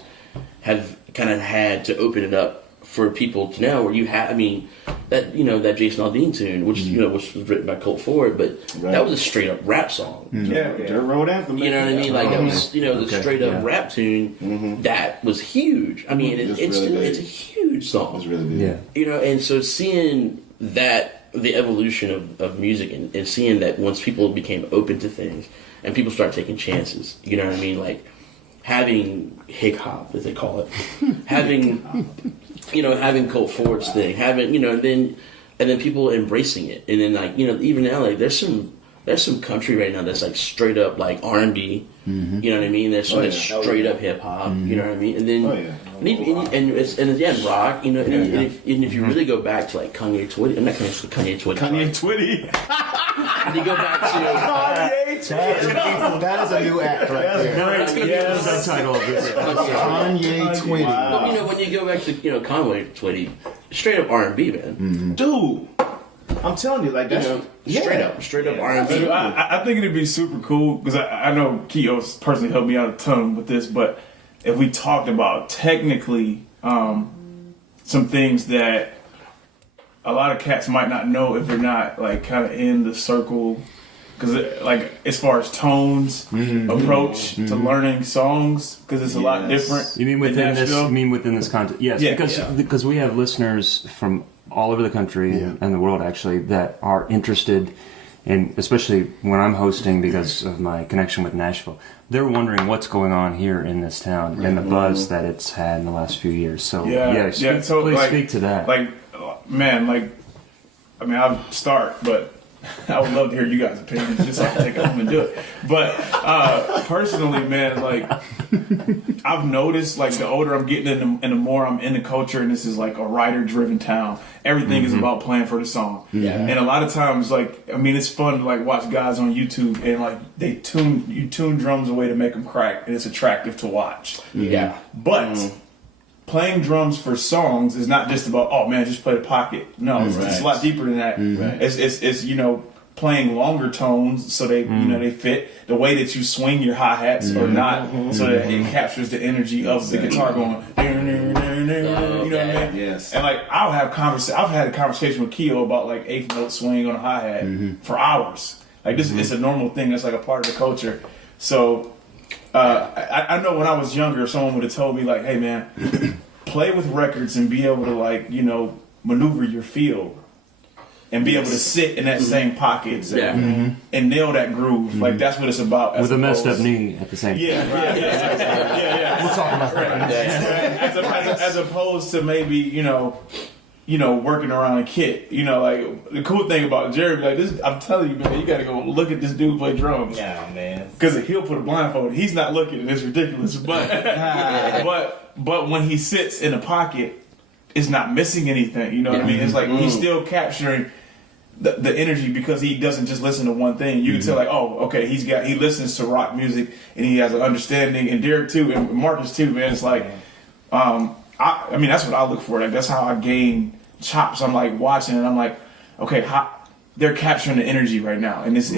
have kind of had to open it up for people to now, where you have, I mean, that, you know, that Jason Aldean tune, which you know was written by Colt Ford, but that was a straight up rap song. Dirt Road Anthem. You know what I mean? Like that was, you know, the straight up rap tune that was huge. I mean, it's a huge song. It's really big. Yeah. You know, and so seeing that, the evolution of music, and seeing that once people became open to things and people start taking chances, you know what I mean? Like having hip hop, as they call it, having Colt Ford's thing, having, you know, and then people embracing it, and then like, you know, even now, like there's some country right now that's like straight up like R&B, you know what I mean? There's some that's straight up hip hop, you know what I mean? And then and rock, you know, and if you really go back to like Kanye Twitty, I'm not Kanye Twitty. Kanye Twitty. And you go back to That is a new act right there. No, it's going to be the subtitle of this. Kanye Twitty. But, you know, when you go back to, you know, Conway Twitty, straight up R&B, man. Dude, I'm telling you, like that's Straight up R&B. I think it'd be super cool, because I know Keio's personally helped me out a ton with this, but if we talked about technically some things that a lot of cats might not know if they're not like kind of in the circle, because like as far as tones, approach to learning songs, because it's a lot different. You mean within this? You mean within this context? Yes, because we have listeners from all over the country and the world actually that are interested in, especially when I'm hosting because of my connection with Nashville. They're wondering what's going on here in this town and the buzz that it's had in the last few years. So So please like, speak to that. Like, man, like, I mean, I'll start, but I would love to hear you guys' opinions, just so I can take it home and do it. But personally, man, like, I've noticed, like, the older I'm getting and the more I'm in the culture, and this is like a writer-driven town, everything is about playing for the song. And a lot of times, like, I mean, it's fun to, like, watch guys on YouTube, and, like, you tune drums away to make them crack, and it's attractive to watch. But playing drums for songs is not just about, oh man, just play the pocket. No, it's a lot deeper than that. It's you know, playing longer tones so they you know, they fit the way that you swing your hi-hats or not, so that it captures the energy of the guitar going. You know what I mean? Yes. And like I've had a conversation with Keio about like eighth note swing on a hi-hat for hours. Like this, it's a normal thing. That's like a part of the culture. So. I know when I was younger, someone would have told me like, "Hey man, play with records and be able to like, you know, maneuver your feel and be able to sit in that same pocket and nail that groove. Like that's what it's about." With a messed up knee at the same time. Yeah. We'll talk about that. As opposed to maybe, you know, working around a kit. You know, like the cool thing about Jerry, like this, I'm telling you, man, you got to go look at this dude play drums. Yeah, man. Because he'll put a blindfold. He's not looking, and it's ridiculous. But but when he sits in a pocket, is not missing anything. You know what I mean? It's like he's still capturing the energy because he doesn't just listen to one thing. You can tell like, oh, okay, he listens to rock music and he has an understanding, and Derek too, and Marcus too, man. It's like, I mean, that's what I look for. Like that's how I gain chops. I'm like watching and I'm like, okay, they're capturing the energy right now, and it's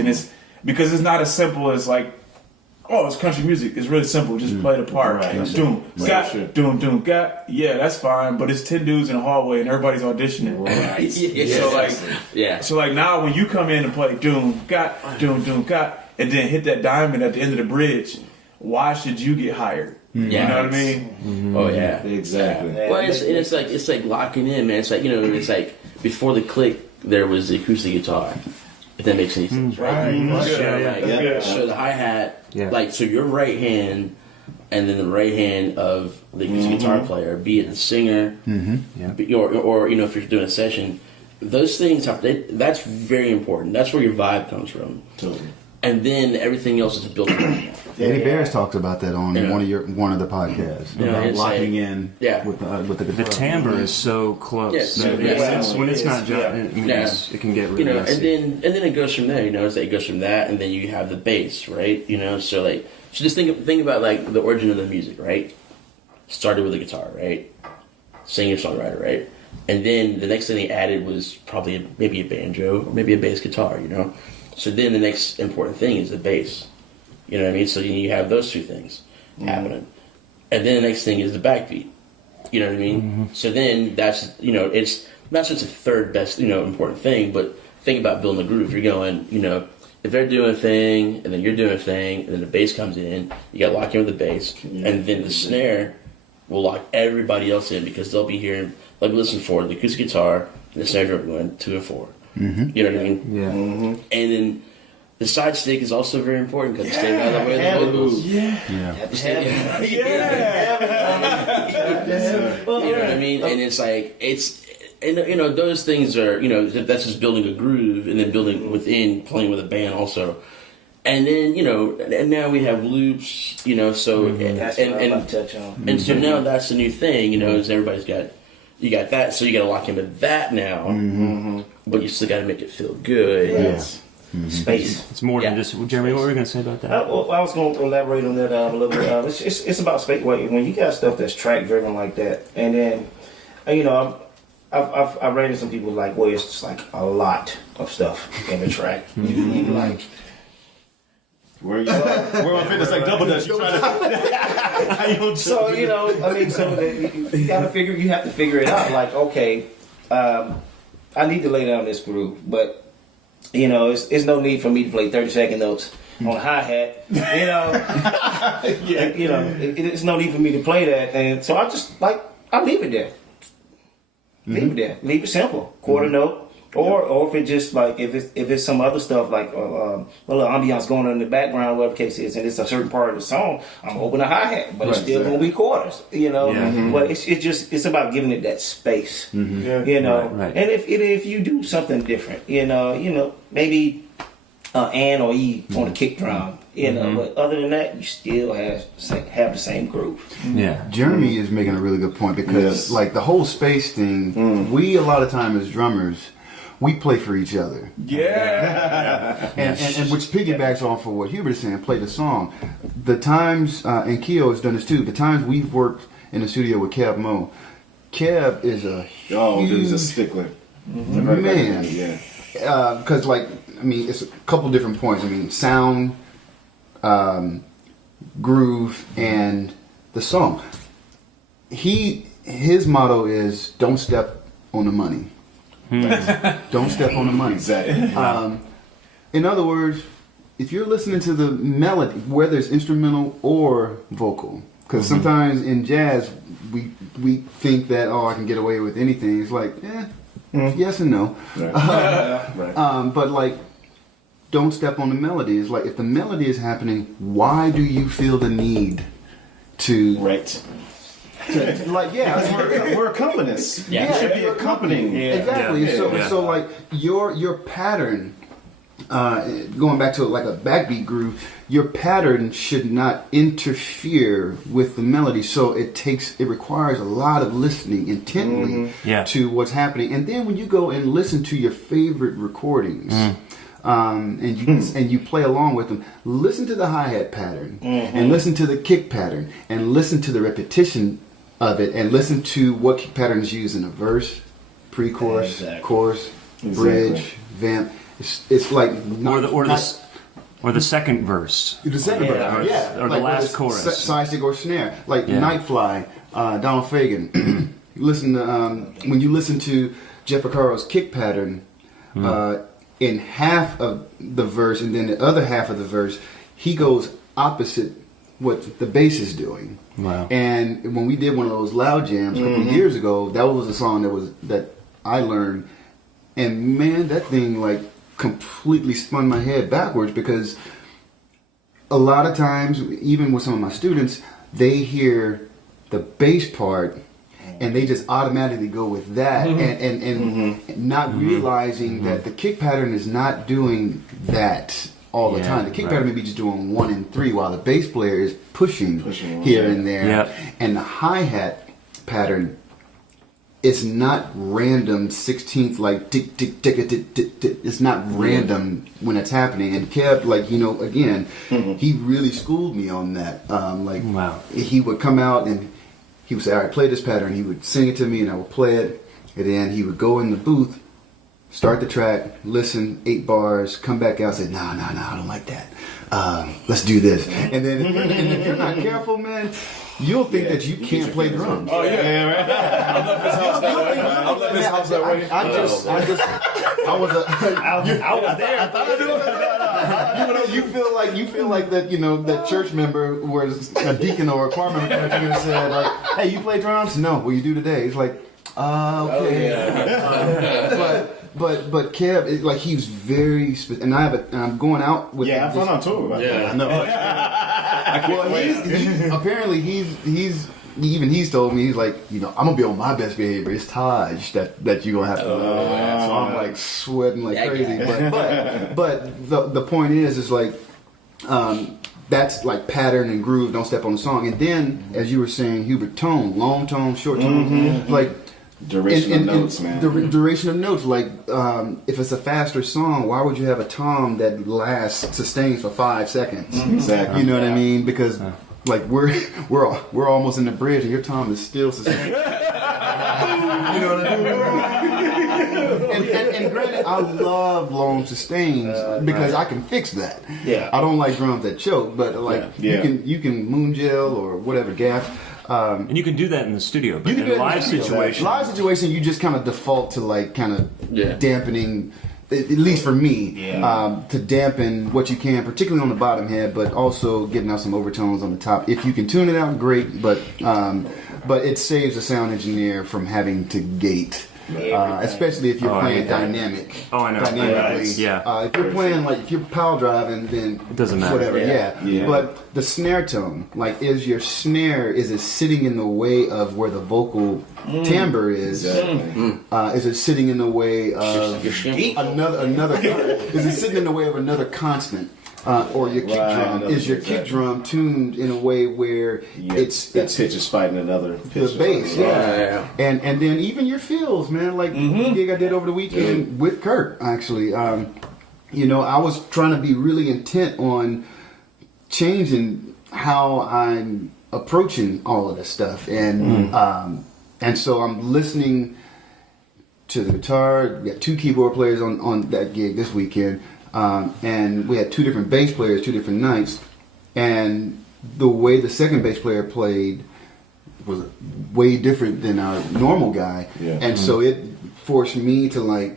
because it's not as simple as like, oh, it's country music. It's really simple. Just play the part. Doom, got, doom, got. Yeah, that's fine. But it's 10 dudes in a hallway and everybody's auditioning. So like now when you come in and play doom, got, and then hit that diamond at the end of the bridge, why should you get hired? You know what I mean? Oh yeah, exactly. Well, it's like locking in, man. It's like it's like before the click, there was the acoustic guitar. If that makes any sense, right? So the hi-hat, like, so your right hand, and then the right hand of the acoustic guitar player, be it the singer, or if you're doing a session, those things that's very important. That's where your vibe comes from. Totally. And then everything else is built around that. Eddie Bears talks about that on one of the podcasts about locking in with the guitar. The timbre is so close. When it's not just, it can get really messy. and then it goes from there. It goes from that, and then you have the bass, right? So just think about like the origin of the music, right? Started with a guitar, right? Singer songwriter, right? And then the next thing they added was probably maybe a banjo or maybe a bass guitar, So then the next important thing is the bass. You know what I mean? So you have those two things happening. And then the next thing is the backbeat. You know what I mean? So then that's, it's not just a third best, important thing, but think about building a groove. You're going, if they're doing a thing, and then you're doing a thing, and then the bass comes in, you got to lock in with the bass, and then the snare will lock everybody else in because they'll be hearing, like listen for the acoustic guitar, and the snare drum going 2 and 4. You know what I mean? Yeah. And then the side stick is also very important because stay out of the way of the vocals. You know what I mean? And it's like those things are that's just building a groove and then building within playing with a band also. And then and now we have loops. So that's what I'm about to touch on. And so now that's the new thing. Is everybody's got. You got that, so you got to lock into that now, but you still got to make it feel good. Yes. Space. It's more than just. Jeremy, what were you going to say about that? I was going to elaborate on that a little bit. It's about space. When you got stuff that's track driven like that, and then I've ran into some people like, well, it's just like a lot of stuff in the track. And like. Where you we're on fitness like double dutch. So you have to figure it out. Like, okay, I need to lay down this groove, but it's no need for me to play 30-second notes on hi hat. It's no need for me to play that, and so I just I leave it there. Leave it there. Leave it simple. Quarter note. Or if it just like if it's some other stuff like a little ambiance going on in the background, whatever the case is, and it's a certain part of the song, I'm gonna open a hi hat, but it's still gonna be quarters, But it's about giving it that space, And if you do something different, maybe N or E on the kick drum, but other than that, you still have the same groove. Yeah, Jeremy is making a really good point because like the whole space thing, we a lot of time as drummers. We play for each other. Yeah. And which piggybacks on for what Hubert's saying, play the song. The times, and Keio has done this too, the times we've worked in the studio with Kev Mo, Kev is a he's a stickler. Man. Yeah. Because it's a couple different points. Sound, groove, and the song. His motto is, don't step on the money. Don't step on the money. Exactly. In other words, if you're listening to the melody, whether it's instrumental or vocal, because sometimes in jazz we think that I can get away with anything. It's like yes and no. Right. But don't step on the melody. It's like if the melody is happening, why do you feel the need to we're accompanists. You should be accompanying. Exactly. So your pattern going back to like a backbeat groove, your pattern should not interfere with the melody. So it requires a lot of listening intently to what's happening. And then when you go and listen to your favorite recordings, and you play along with them, listen to the hi-hat pattern, and listen to the kick pattern, and listen to the repetition of it, and listen to what kick pattern is used in a verse, pre-chorus, chorus, bridge, vamp. It's like or the second verse, the second verse, or the last chorus, side stick or snare, like Nightfly, Donald Fagen. Listen to when you listen to Jeff Porcaro's kick pattern. In half of the verse, and then the other half of the verse, he goes opposite what the bass is doing. Wow! And when we did one of those loud jams a couple of years ago, that was a song that I learned, and man, that thing like completely spun my head backwards, because a lot of times, even with some of my students, they hear the bass part and they just automatically go with that, and not realizing that the kick pattern is not doing that all the time. The kick pattern may be just doing 1 and 3, while the bass player is pushing here and there. And the hi-hat pattern is not random 16th, like tick tick tick tick tick tick. It's not random when it's happening. And Kev, like, again, he really schooled me on that. He would come out and he would say, all right, play this pattern. He would sing it to me and I would play it. And then he would go in the booth, start the track, listen, 8 bars, come back out, say, nah, I don't like that. Let's do this. And then if you're not careful, man, you'll think that you can't play drums. Oh, yeah, right. I love this house that way. I love this house that way. I was there. I thought I knew it. You feel like that, that church member was a deacon or a choir member came to you and said, like, hey, you play drums? No. Well, you do today. It's like, okay. But Kev, like, he's very specific, and I'm going out with. Yeah, I've gone on tour. I know. Apparently he's told me, he's like, I'm gonna be on my best behavior. It's Taj that you're gonna have to. So I'm like sweating like crazy. But the point is like, that's like pattern and groove. Don't step on the song. And then, as you were saying, Hubert, tone, long tone, short tone, like. Duration of notes, man. The duration of notes, like if it's a faster song, why would you have a tom that sustains for 5 seconds? Exactly. You know what I mean? Because like we're almost in the bridge, and your tom is still sustained. You know what I mean? And granted, I love long sustains because I can fix that. Yeah. I don't like drums that choke, but like you can moon gel or whatever gaff. And you can do that in the studio, but in a live situation, you just kind of default to like kind of dampening, at least for me, to dampen what you can, particularly on the bottom head, but also getting out some overtones on the top. If you can tune it out, great, but it saves the sound engineer from having to gate. Especially if you're playing dynamic. Oh, I know. Dynamically. If you're playing if you're power driving, then it doesn't matter. Whatever. Yeah. But the snare tone, like, is your snare, is it sitting in the way of where the vocal timbre is? Exactly. Is it sitting in the way of another? Is it sitting in the way of another constant? Or your kick drum? Is your kick drum tuned in a way where that pitch is fighting another pitch? The bass, and then even your fills, man. Like the gig I did over the weekend with Kirk, actually. I was trying to be really intent on changing how I'm approaching all of this stuff, and so I'm listening to the guitar. We got 2 keyboard players on that gig this weekend. And we had 2 different bass players, 2 different nights, and the way the second bass player played was way different than our normal guy, and so it forced me to like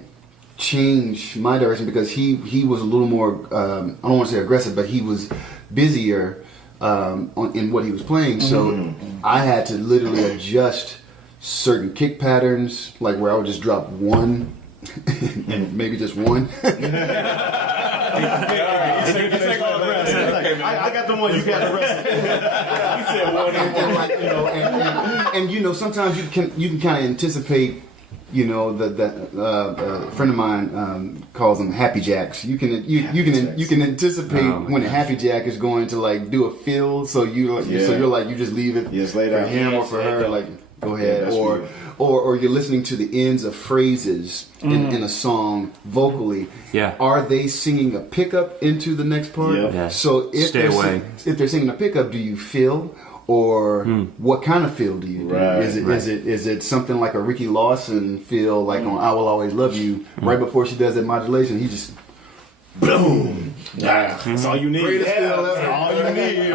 change my direction, because he was a little more I don't want to say aggressive, but he was busier in what he was playing, so I had to literally adjust certain kick patterns, like where I would just drop 1 and maybe just 1. I got the one, you got the rest. And sometimes you can kind of anticipate you know, a friend of mine calls them happy jacks. You can anticipate when a happy jack is going to like do a fill, so you're like you just leave it for him or for her, like go ahead, or you're listening to the ends of phrases in a song vocally. Yeah. Are they singing a pickup into the next part? Yep. Yes. So if they're singing a pickup, do you fill? Or what kind of feel do you do? Right, is it something like a Ricky Lawson feel, like on "I Will Always Love You"? Right before she does that modulation, he just boom. That's all you need. Greatest feel ever. All you need.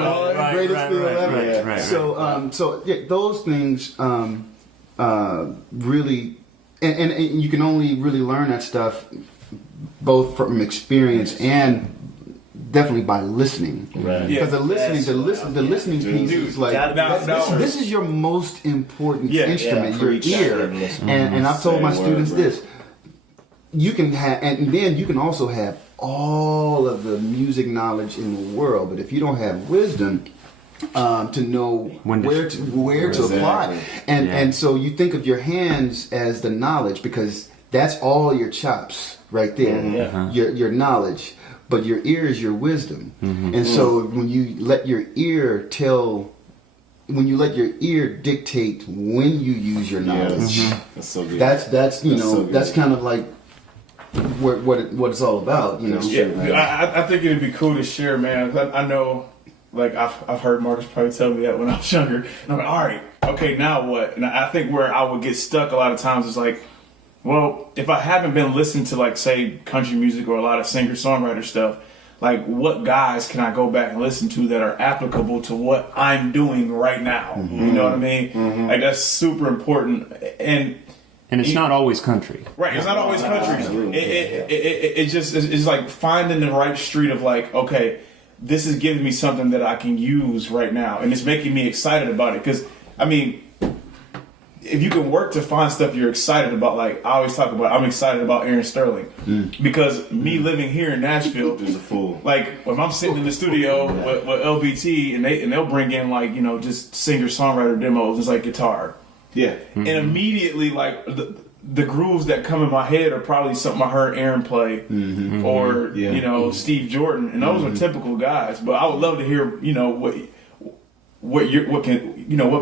Greatest feel ever. Right. So those things really, and you can only really learn that stuff both from experience and definitely by listening, Right. because the listening piece is like this is your most important instrument, your ear. And I've told my students this: you can have, and then you can also have all of the music knowledge in the world, but if you don't have wisdom to know where to apply, and so you think of your hands as the knowledge, because that's all your chops right there, your knowledge. But your ear is your wisdom. And so when you let your ear dictate when you use your knowledge, that's so good. That's so that's kind of like what it's all about, you know. I think it'd be cool to share, man. I know, like I've heard Marcus probably tell me that when I was younger, and I'm like, all right, okay, now what? And I think where I would get stuck a lot of times is like, well, if I haven't been listening to, like, say, country music or a lot of singer-songwriter stuff, like, what guys can I go back and listen to that are applicable to what I'm doing right now? You know what I mean? Like, that's super important. And it's not always country. Right, it's not always country. It's like finding the right street of, like, okay, this is giving me something that I can use right now, and it's making me excited about it. Because, I mean, if you can work to find stuff you're excited about, like I always talk about, I'm excited about Aaron Sterling because me living here in Nashville is a fool. Like when I'm sitting in the studio with LBT and they'll bring in, like, you know, just singer songwriter demos, it's like guitar, and immediately like the grooves that come in my head are probably something I heard Aaron play or you know, Steve Jordan, and those are typical guys. But I would love to hear, you know, what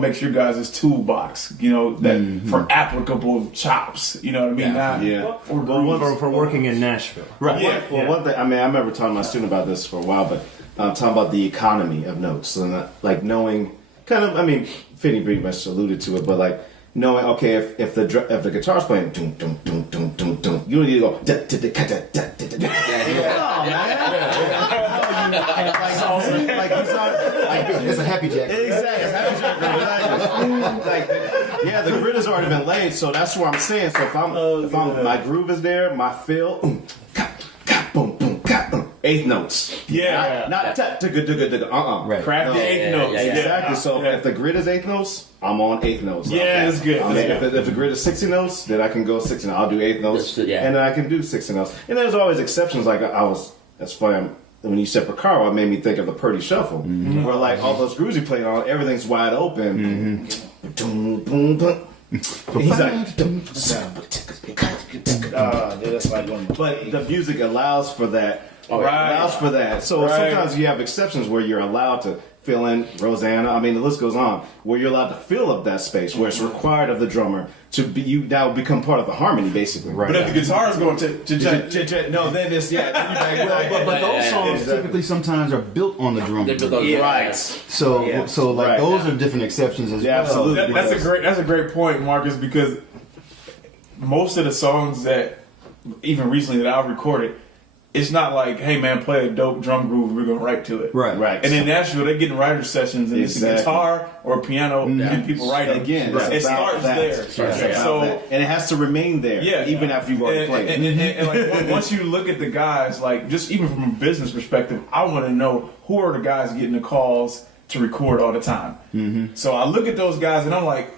makes your guys' toolbox, you know, that for applicable chops, you know what I mean? For working in Nashville. Right. One thing, I mean, I remember telling my student about this for a while, but talking about the economy of notes, and like knowing, kind of, I mean, Finnie pretty much alluded to it, but like knowing, okay, if the guitar's playing, dum dum dum dum dum dum, you don't need to go da da da da da da da. Oh man, like he's not. It's a happy jack. Exactly. The grid has already been laid, so that's what I'm saying. So if I'm my groove is there, my feel, boom, boom, boom, eighth notes. Not Right. Craft the eighth notes. Exactly. So if the grid is eighth notes, I'm on eighth notes. Yeah, that's good. If the grid is 60 notes, then I can go 60. I'll do eighth notes, and then I can do 60 notes. And there's always exceptions. Like that's funny. When you said Picaro, it made me think of the Purdy Shuffle, where like all those grooves he played on, everything's wide open. He's like, that's like one. but the music allows for that. Allows for that. So sometimes you have exceptions where you're allowed to fill in Rosanna. I mean, the list goes on, where you're allowed to fill up that space, where it's required of the drummer to be, you now become part of the harmony, basically. Right. But if the guitar is going to no, then it's But those songs typically sometimes are built on the drum. Right. So those are different exceptions as well. Absolutely. That's a great point, Marcus, because most of the songs that even recently that I've recorded, it's not like, hey man, play a dope drum groove, we're gonna write to it. Right. And in Nashville, they get in writer sessions, and it's a guitar or a piano, and people writing. Again, it starts there. So and it has to remain there, even after you've already played. And like once you look at the guys, like just even from a business perspective, I want to know who are the guys getting the calls to record all the time. So I look at those guys, and I'm like,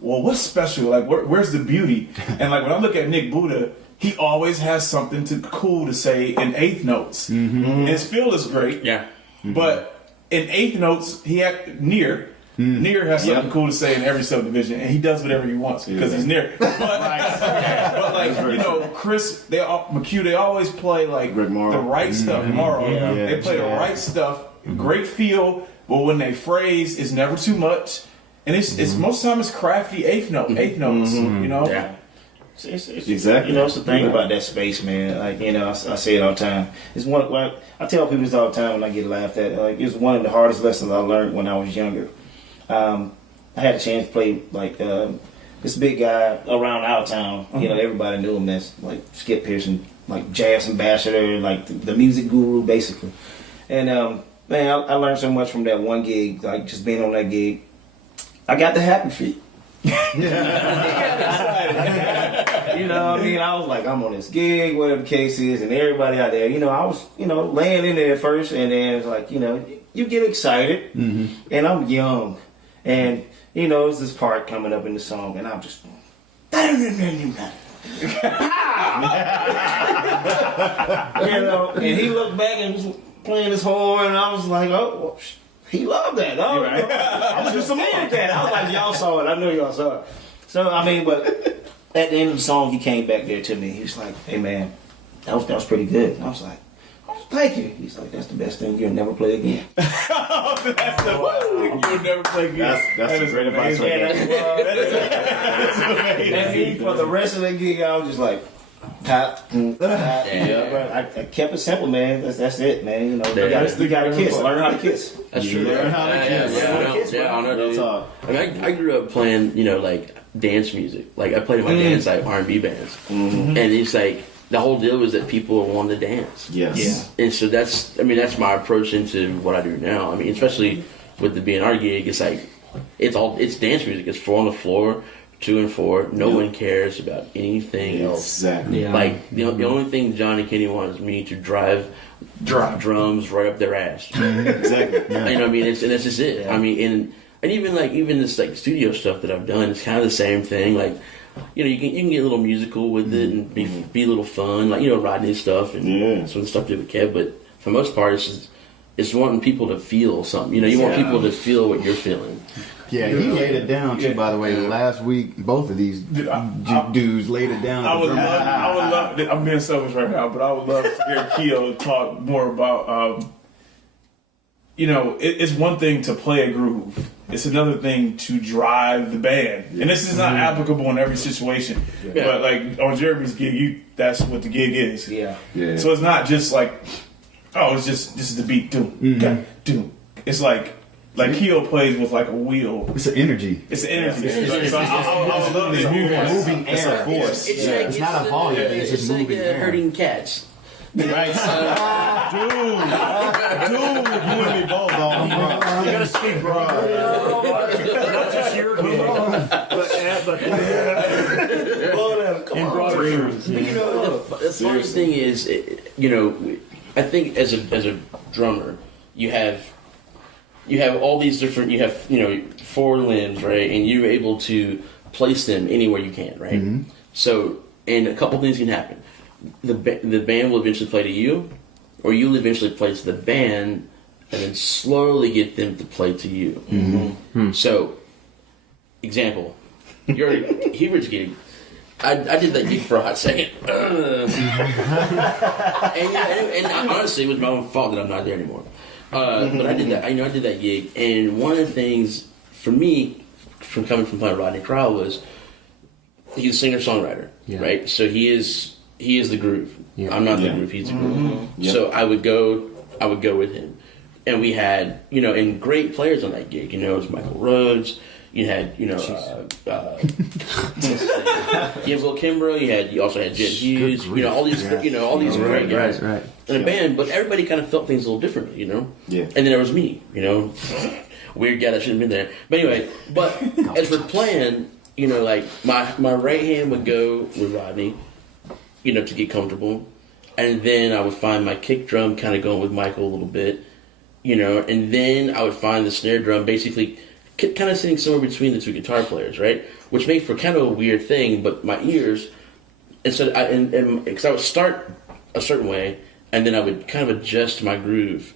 well, what's special? Like, where's the beauty? And like when I look at Nick Buddha, he always has something cool to say in eighth notes. And his feel is great. But in eighth notes, he had Near has something cool to say in every subdivision, and he does whatever he wants because he's Near. But like Chris, McHugh, they always play like Greg Morrow. the right stuff. Morrow, they play the right stuff. Great feel, but when they phrase, it's never too much, and it's most of the time it's crafty eighth notes. Yeah. It's exactly. It's the thing about that space, man. Like, I say it all the time. It's I tell people this all the time when I get laughed at. Like, it's one of the hardest lessons I learned when I was younger. I had a chance to play like this big guy around our town. Everybody knew him. That's like Skip Pearson, like jazz ambassador, like the music guru, basically. And man, I learned so much from that one gig. Like just being on that gig, I got the happy feet. I was like, I'm on this gig, whatever the case is, and everybody out there, I was, laying in there at first, and then it's like, you get excited, and I'm young, and, it's this part coming up in the song, and I'm just, and he looked back and was playing his horn, and I was like, oh, well, he loved that. I was just saying that. I was like, y'all saw it. I know y'all saw it. So, but at the end of the song, he came back there to me. He was like, hey, man, that was pretty good. And I was like, oh, thank you. He's like, that's the best thing. You'll never play again. That's the best thing. You'll never play again. That's great advice right there. And he, for the rest of the gig, I was just like, I kept it simple, man. That's it, man. You gotta kiss. Learn how to kiss. That's true. Learn how to kiss. I know. I grew up playing, like dance music. Like I played in my dance like R&B bands, and it's like the whole deal was that people wanted to dance. Yes. Yeah. And so that's my approach into what I do now. Especially with the B&R gig, it's like it's dance music. It's 4 on the floor. 2 and 4. No one cares about anything else. Exactly. Yeah. Like the only thing John and Kenny want is me to drive drums right up their ass. Exactly. Yeah. And that's just it. Yeah. And even this like studio stuff that I've done, it's kind of the same thing. Like, you can get a little musical with it and be a little fun, like Rodney stuff and some of the stuff to do with Kev. But for the most part, it's wanting people to feel something. You want people to feel what you're feeling. Yeah, he laid it down too. By the way, last week both of these dudes laid it down. I would love. I'm being selfish right now, but I would love to hear Keio talk more about. It's one thing to play a groove. It's another thing to drive the band, and this is not applicable in every situation. Yeah. But like on Jeremy's gig, that's what the gig is. Yeah. So it's not just like, this is the beat. Doom. It's like Keio plays with like a wheel. It's an energy. It's an energy. I love this moving air. It's a force. It's not a volume. It's just moving air. Herding cats. Right. Dude, you and me both, dog. You gotta speak, bro. Not just your game. In broader terms. The funny thing is, I think as a drummer, you have all these different, 4 limbs, right? And you're able to place them anywhere you can, right? Mm-hmm. So, and a couple things can happen. The band will eventually play to you, or you'll eventually play to the band, and then slowly get them to play to you. Mm-hmm. So, example, Hubert's gig. I did that gig for a hot second. and honestly, it was my own fault that I'm not there anymore. But I did that. I did that gig, and one of the things for me, from coming from playing Rodney Crouse, was he's a singer-songwriter, right? So he is the groove. Yeah. I'm not the groove. He's the groove. Mm-hmm. So I would go with him, and we had and great players on that gig. It was Michael Rhodes. You had you had Will Kimbrough. You also had Jet Hughes. All these great guys in a band. But everybody kind of felt things a little differently. Yeah. And then there was me. Weird guy that shouldn't have been there. But anyway, as we're playing, like my right hand would go with Rodney, to get comfortable, and then I would find my kick drum kind of going with Michael a little bit, and then I would find the snare drum basically kind of sitting somewhere between the 2 guitar players, right? Which made for kind of a weird thing, but my ears, because I would start a certain way, and then I would kind of adjust my groove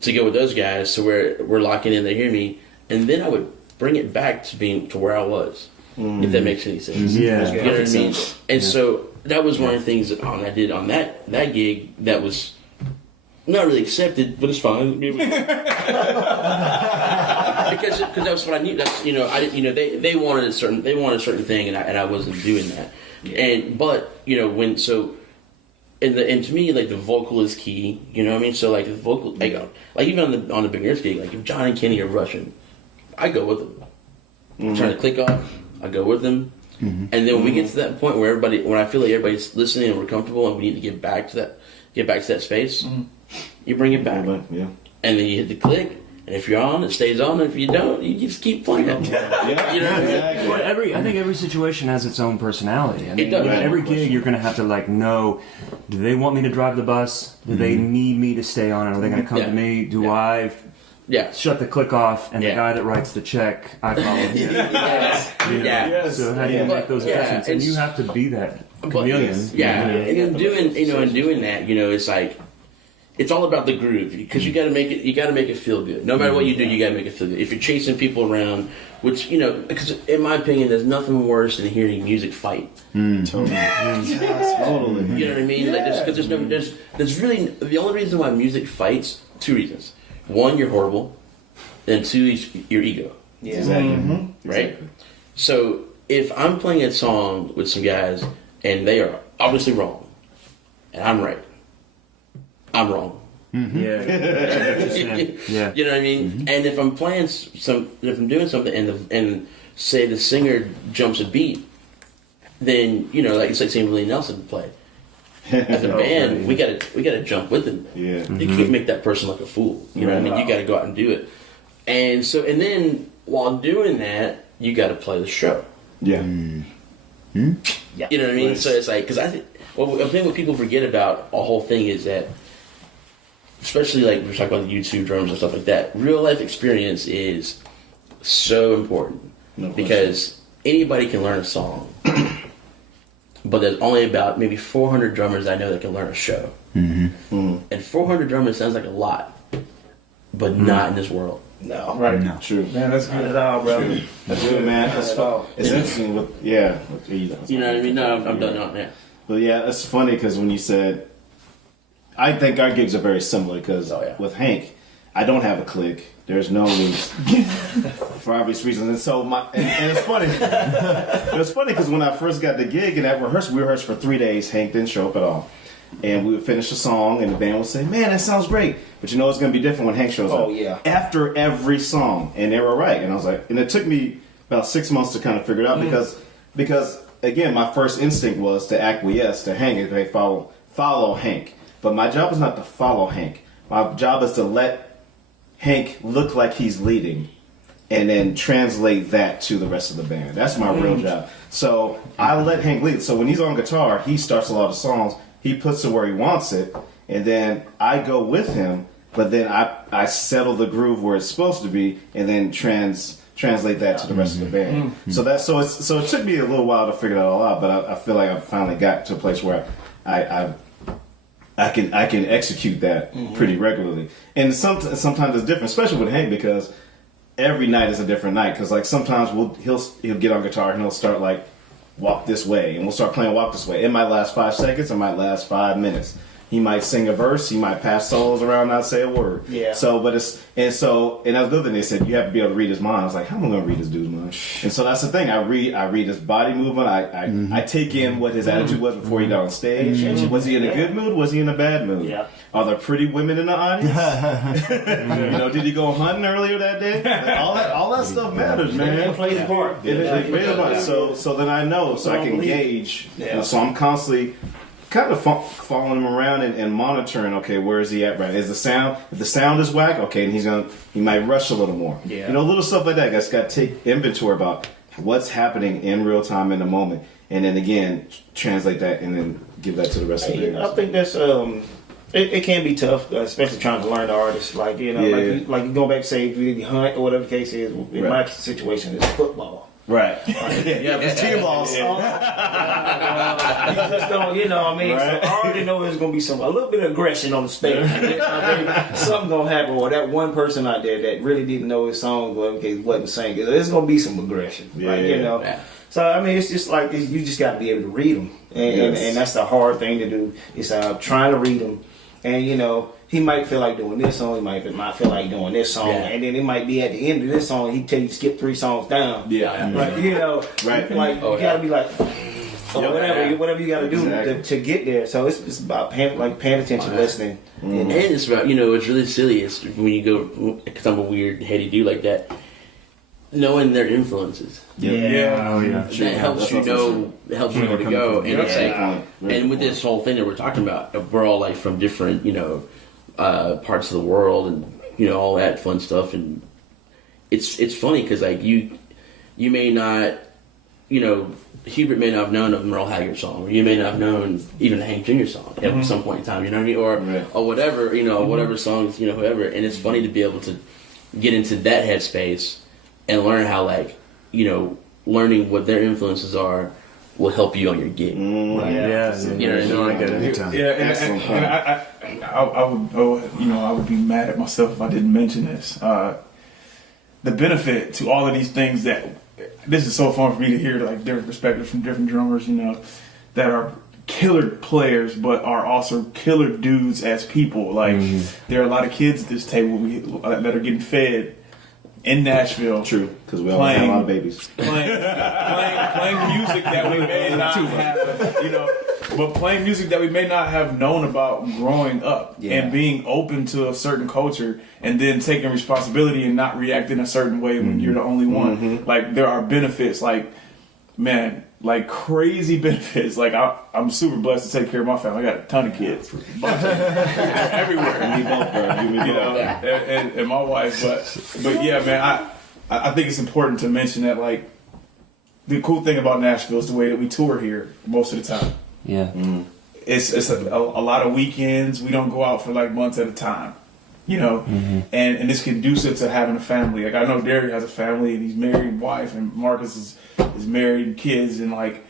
to go with those guys, so we're locking in, they hear me, and then I would bring it back to where I was. if that makes any sense. Yeah. You know what I mean? And so that was one of the things that I did on that gig that was not really accepted, but it's fine. because that's what I knew. That's they wanted a certain thing, and I wasn't doing that. But and to me, like, the vocal is key. You know what I mean? So, like, the vocal, like even on the beginner's gig, like, if John and Kenny are rushing, I go with them. Trying to click off, I go with them. And then when we get to that point where when I feel like everybody's listening and we're comfortable and we need to get back to that space, you bring it back. Yeah. And then you hit the click. And if you're on, it stays on. And if you don't, you just keep playing it. You know what I mean? But I think every situation has its own personality. I mean, It does. Every gig, you're going to have to, like, know, do they want me to drive the bus? Do they need me to stay on? Are they going to come to me? Do I shut the click off? And the guy that writes the check, I follow him. So how do you make those adjustments? And you have to be that chameleon. And in doing that, it's like, it's all about the groove, because you got to make it feel good. No matter what you do, you got to make it feel good. If you're chasing people around, which because in my opinion, there's nothing worse than hearing music fight. Totally. Totally. You know what I mean? Like, there's really the only reason why music fights, two reasons: one, you're horrible, and two, is your ego. Yeah. Exactly. Right. Exactly. So if I'm playing a song with some guys and they are obviously wrong, and I'm right, I'm wrong. Yeah. You know what I mean? And if I'm playing if I'm doing something and say the singer jumps a beat, then like it's like seeing Willie Nelson play. As a band, we gotta jump with him. Yeah. You can't make that person look a fool. You know what I mean? You gotta go out and do it. And then while doing that, you gotta play the show. Yeah. You know what I mean? So it's like, because I think what people forget about a whole thing is that, especially like we're talking about the U2 drums and stuff like that, real life experience is so important. Because anybody can learn a song, but there's only about maybe 400 drummers I know that can learn a show. And 400 drummers sounds like a lot, but not in this world. No. Right. No. True. Man, that's good. Not at all, brother. That's good, man. That's fun. It's interesting with You know what I mean? No, I'm done on that. But yeah, it's funny because when you said, I think our gigs are very similar because with Hank, I don't have a click. There's no loops for obvious reasons, and so and it's funny. It was funny because when I first got the gig and at rehearsal, we rehearsed for 3 days. Hank didn't show up at all, and we would finish a song, and the band would say, "Man, that sounds great," but it's going to be different when Hank shows up. Oh yeah. After every song, and they were right, and I was like, and it took me about 6 months to kind of figure it out because again, my first instinct was to acquiesce to Hank and they follow Hank. But my job is not to follow Hank. My job is to let Hank look like he's leading and then translate that to the rest of the band. That's my real job. So I let Hank lead. So when he's on guitar, he starts a lot of songs. He puts it where he wants it. And then I go with him. But then I settle the groove where it's supposed to be and then translate that to the rest of the band. So it took me a little while to figure that all out. But I feel like I finally got to a place where I can execute that pretty regularly, and sometimes it's different, especially with Hank, because every night is a different night. Because like sometimes he'll get on guitar and he'll start like walk this way, and we'll start playing walk this way. It might last 5 seconds, it might last 5 minutes. He might sing a verse, he might pass solos around, not say a word. Yeah. So, and that's the other thing they said, you have to be able to read his mind. I was like, how am I going to read this dude's mind? And so that's the thing. I read his body movement. I take in what his attitude was before he got on stage. Was he in a good mood? Was he in a bad mood? Yeah. Are there pretty women in the audience? Did he go hunting earlier that day? Like, all that stuff matters, man. It plays a part. It plays a part. So then I know, so I can gauge. Yeah. So I'm constantly kind of following him around and monitoring. Okay, where is he at? Right? If the sound is whack, okay, and he might rush a little more. Yeah. Little stuff like that. Guys got to take inventory about what's happening in real time in the moment, and then again translate that and then give that to the rest of the I think that's it can be tough, especially trying to learn the artist. Like like you go back, say if you hunt or whatever the case is. In my situation, it's football. Right. Yeah, it's team balls. You just don't, what I mean? Right. So I already know there's going to be a little bit of aggression on the stage. Something going to happen, or that one person out there that really didn't know his song wasn't singing. There's going to be some aggression. Yeah. Right? So I mean, it's just like you just got to be able to read them, and that's the hard thing to do. Is trying to read them, and he might feel like doing this song, he might feel like doing this song, and then it might be at the end of this song he tell you to skip 3 songs down. Yeah, right. Like you gotta be like. Whatever you got to do to get there. So it's about paying attention, listening, and it's about it's really silly. It's when you go, because I'm a weird heady dude like that. Knowing their influences, that helps you know where to go, and it's like, and with this whole thing that we're talking about, we're all like from different parts of the world, and all that fun stuff, and it's funny because like you may not. Hubert may not have known a Merle Haggard song, or you may not have known even a Hank Jr. song at some point in time, you know what I mean? Or whatever, whatever songs, whoever. And it's funny to be able to get into that headspace and learn how, like, learning what their influences are will help you on your gig. I would be mad at myself if I didn't mention this. The benefit to all of these things this is so fun for me to hear, like, different perspectives from different drummers, that are killer players, but are also killer dudes as people. Like, there are a lot of kids at this table that are getting fed in Nashville. True, because we always have a lot of babies. Playing music that we may not have, but playing music that we may not have known about growing up, and being open to a certain culture, and then taking responsibility and not reacting a certain way when you're the only one. Like, there are benefits, like, man, like crazy benefits. Like, I'm super blessed to take care of my family. I got a ton of kids, they're everywhere. And my wife. But yeah, man, I think it's important to mention that, like, the cool thing about Nashville is the way that we tour here most of the time. Yeah, it's a lot of weekends. We don't go out for like months at a time. And it's conducive to having a family. Like, I know Derek has a family and he's married, wife, and Marcus is married and kids, and like,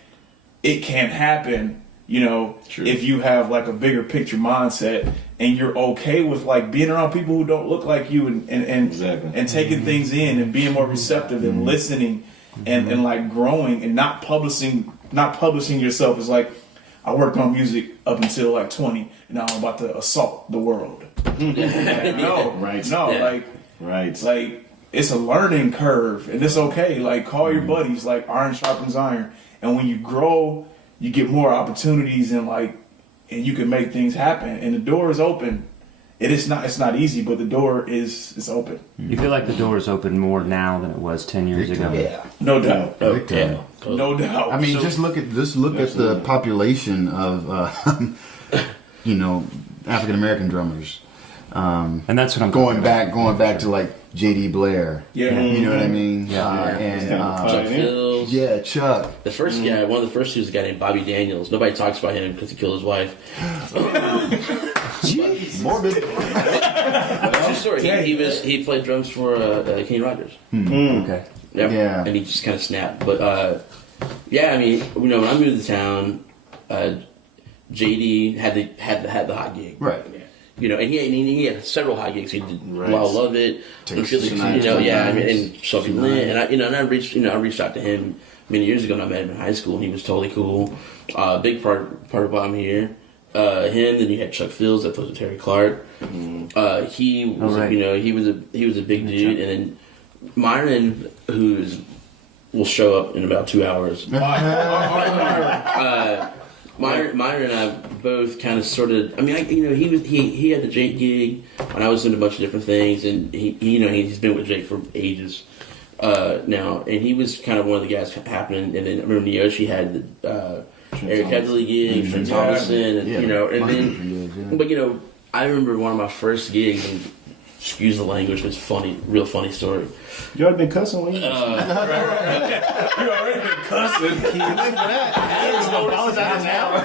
it can't happen, if you have like a bigger picture mindset and you're okay with like being around people who don't look like you and taking things in and being more receptive and listening and like growing and not publishing yourself as like, I worked on music up until like 20 and now I'm about to assault the world. Like, it's a learning curve, and it's okay. Like, call your buddies, like, iron sharpens iron. And when you grow, you get more opportunities, and you can make things happen. And the door is open. It's not easy, but the door is open. You feel like the door is open more now than it was 10 years ago? Yeah, no doubt. No doubt. I mean, just look at the population of African American drummers. And that's what I'm going back to like J.D. Blair. Yeah, you know what I mean. Chuck Phillips. Yeah, Chuck. The first guy, one of the first two, was a guy named Bobby Daniels. Nobody talks about him because he killed his wife. Jeez, morbid. True story. He played drums for Kenny Rogers. Okay. Yeah. And he just kind of snapped. But I mean, when I moved to town, JD had the hot gig. Right. And he had several hot gigs. He did Wild Love It, and Sophie Lynn, and I reached out to him many years ago, and I met him in high school, and he was totally cool. Big part of why I'm here. Him, then you had Chuck Phillips that plays with Terry Clark. He was, he was a big dude, and then Myron, will show up in about 2 hours. Myron and I both kind of sort of. I mean, he had the Jake gig, and I was doing a bunch of different things, and he's been with Jake for ages now, and he was kind of one of the guys happening. And then I remember Neoshi had the Eric Headley gig, Trent Thomason, and but I remember one of my first gigs, and excuse the language, but it's funny, real funny story. You already been cussing when you You already been cussing. Apologize now.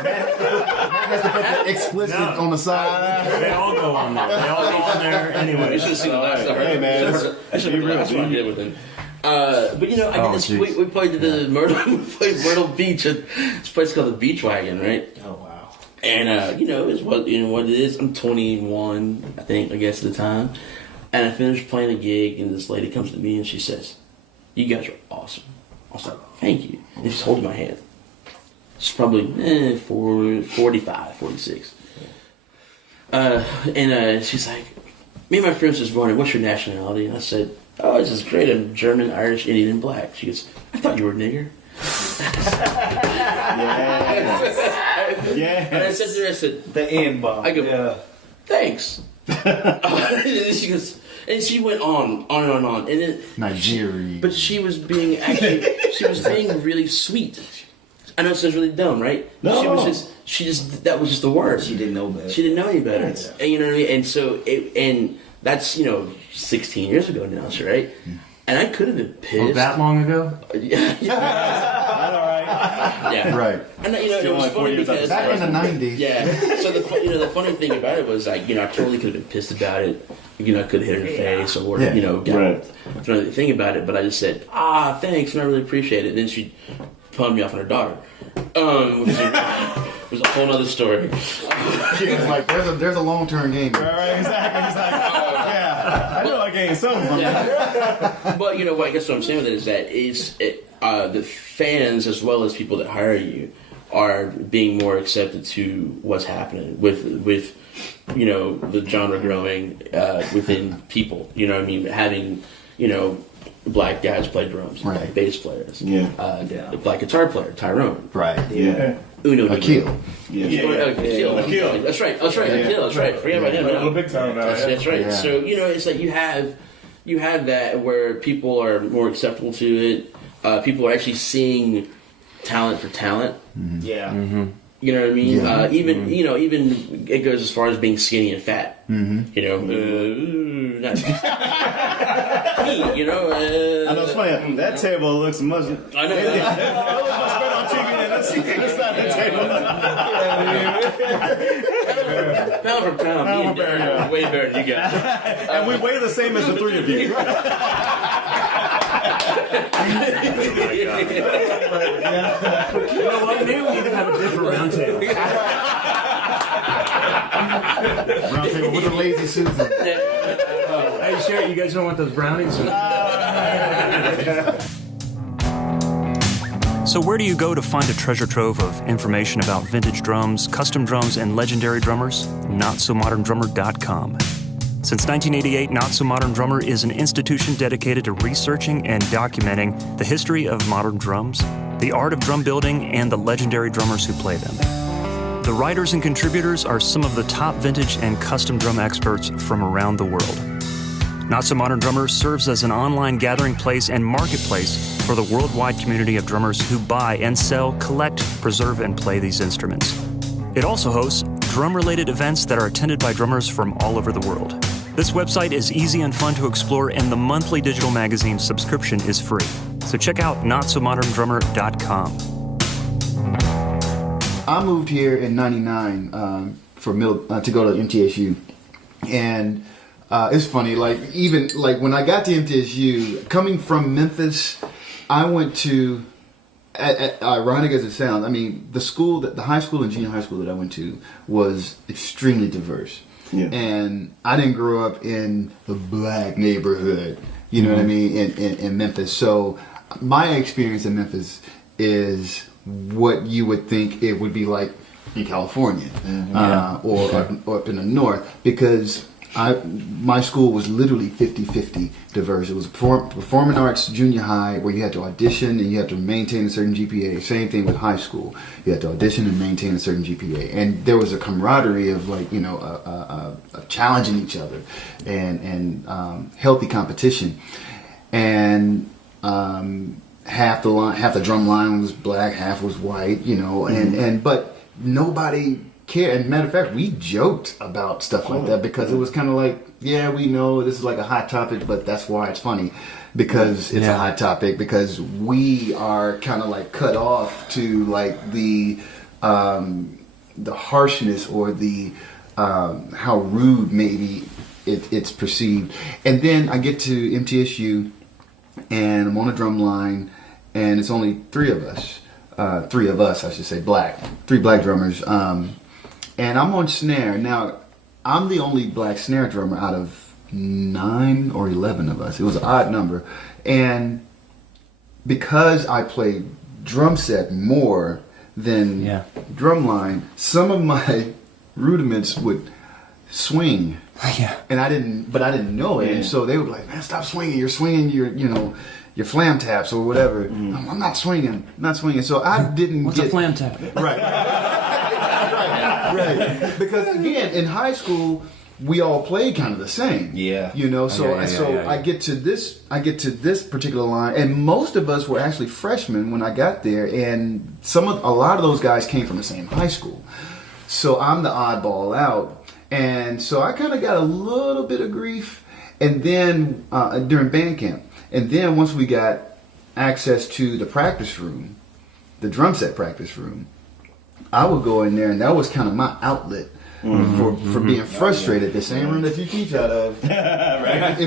Explicit on the side. They all go on there. They all go on there anyway. You should have seen the last time. Hey, man. That's what I did with him. But I did this. We played the Myrtle Beach at this place called the Beach Wagon, right? Oh wow! And it's what it is. I'm 21, I guess at the time, and I finished playing a gig, and this lady comes to me and she says, "You guys are awesome." I was like, thank you. And she's holding my hand. She's probably 45, 46. And she's like, me and my friends just wondering, what's your nationality? And I said, oh, this is great. I'm German, Irish, Indian, and black. She goes, I thought you were a nigger. Yeah. And I said to her, I said, The N-bomb. I go, thanks. And she goes, and she went on and on. And then Nigeria. But she was being really sweet. I know it sounds really dumb, right? No. That was just the word. She didn't know better. She didn't know any better. Right. And you know what I mean? And so, and that's, 16 years ago now, so, right? And I could have been pissed. Oh, that long ago? Yeah. Yeah. Right. And it was like 4 funny years because Back in the 90s. yeah. So the funny thing about it was like, I totally could have been pissed about it. I could hit her in the face or Yeah. got another thing about it. But I just said, thanks, and I really appreciate it. And then she pumped me off on her daughter, which was a whole other story. She was like, there's a long-term game. Right, exactly. He's like, yeah, I know I gained something from that. But I guess what I'm saying with it is that the fans as well as people that hire you are being more accepted to what's happening with the genre growing within people. You know what I mean? Having black guys play drums, Right. black bass players, Yeah. black guitar player Tyrone, Right. Yeah. Uno, Akil. Akil. That's right. Akil. That's right. Forget about him. A little big time now. That's right. Yeah. So it's like you have that where people are more acceptable to it. People are actually seeing talent for talent. Yeah. Mm-hmm. You know what I mean? Yeah. Even it goes as far as being skinny and fat. Mm-hmm. Not me. I know it's funny. That table looks much. I know. It looks much better on TV than this side of the table. Pound for pound, me and Darren are way better than you guys. And we weigh the same as the three of you. Maybe we need to have a different round table. Round table with a lazy Susan. Hey, sure, you guys don't want those brownies? So where do you go to find a treasure trove of information about vintage drums, custom drums, and legendary drummers? NotSoModernDrummer.com. Since 1988, Not So Modern Drummer is an institution dedicated to researching and documenting the history of modern drums, the art of drum building, and the legendary drummers who play them. The writers and contributors are some of the top vintage and custom drum experts from around the world. Not So Modern Drummer serves as an online gathering place and marketplace for the worldwide community of drummers who buy and sell, collect, preserve, and play these instruments. It also hosts drum-related events that are attended by drummers from all over the world. This website is easy and fun to explore, and the monthly digital magazine subscription is free. So check out NotSoModernDrummer.com. I moved here in '99 to go to MTSU, and it's funny. Even when I got to MTSU, coming from Memphis, I went to. Ironic as it sounds, I mean, the high school and junior high school that I went to was extremely diverse. Yeah. And I didn't grow up in the black neighborhood, you know what I mean, in Memphis. So my experience in Memphis is what you would think it would be like in California or up in the north, because my school was literally 50-50 diverse. It was a performing arts junior high where you had to audition and you had to maintain a certain GPA. Same thing with high school. You had to audition and maintain a certain GPA. And there was a camaraderie of challenging each other and healthy competition. And half the drum line was black, half was white, but nobody care. And matter of fact, we joked about stuff like that because it was kind of like, yeah, we know this is like a hot topic, but that's why it's funny, because it's a hot topic, because we are kind of like cut off to like the harshness or the how rude maybe it's perceived. And then I get to MTSU and I'm on a drum line and it's only three of us, I should say, three black drummers. And I'm on snare. Now, I'm the only black snare drummer out of 9 or 11 of us. It was an odd number. And because I played drum set more than drumline, some of my rudiments would swing. Yeah. And I didn't know it. And so they would be like, man, stop swinging. You're swinging your flam taps or whatever. I'm not swinging. So I didn't What's a flam tap? Right. right. Because again, in high school, we all played kind of the same. Yeah. So I get to this particular line, and most of us were actually freshmen when I got there, and a lot of those guys came from the same high school. So I'm the oddball out. And so I kind of got a little bit of grief, and then during band camp. And then once we got access to the practice room, the drum set practice room, I would go in there, and that was kind of my outlet for being frustrated. The same room that you teach out of. Right.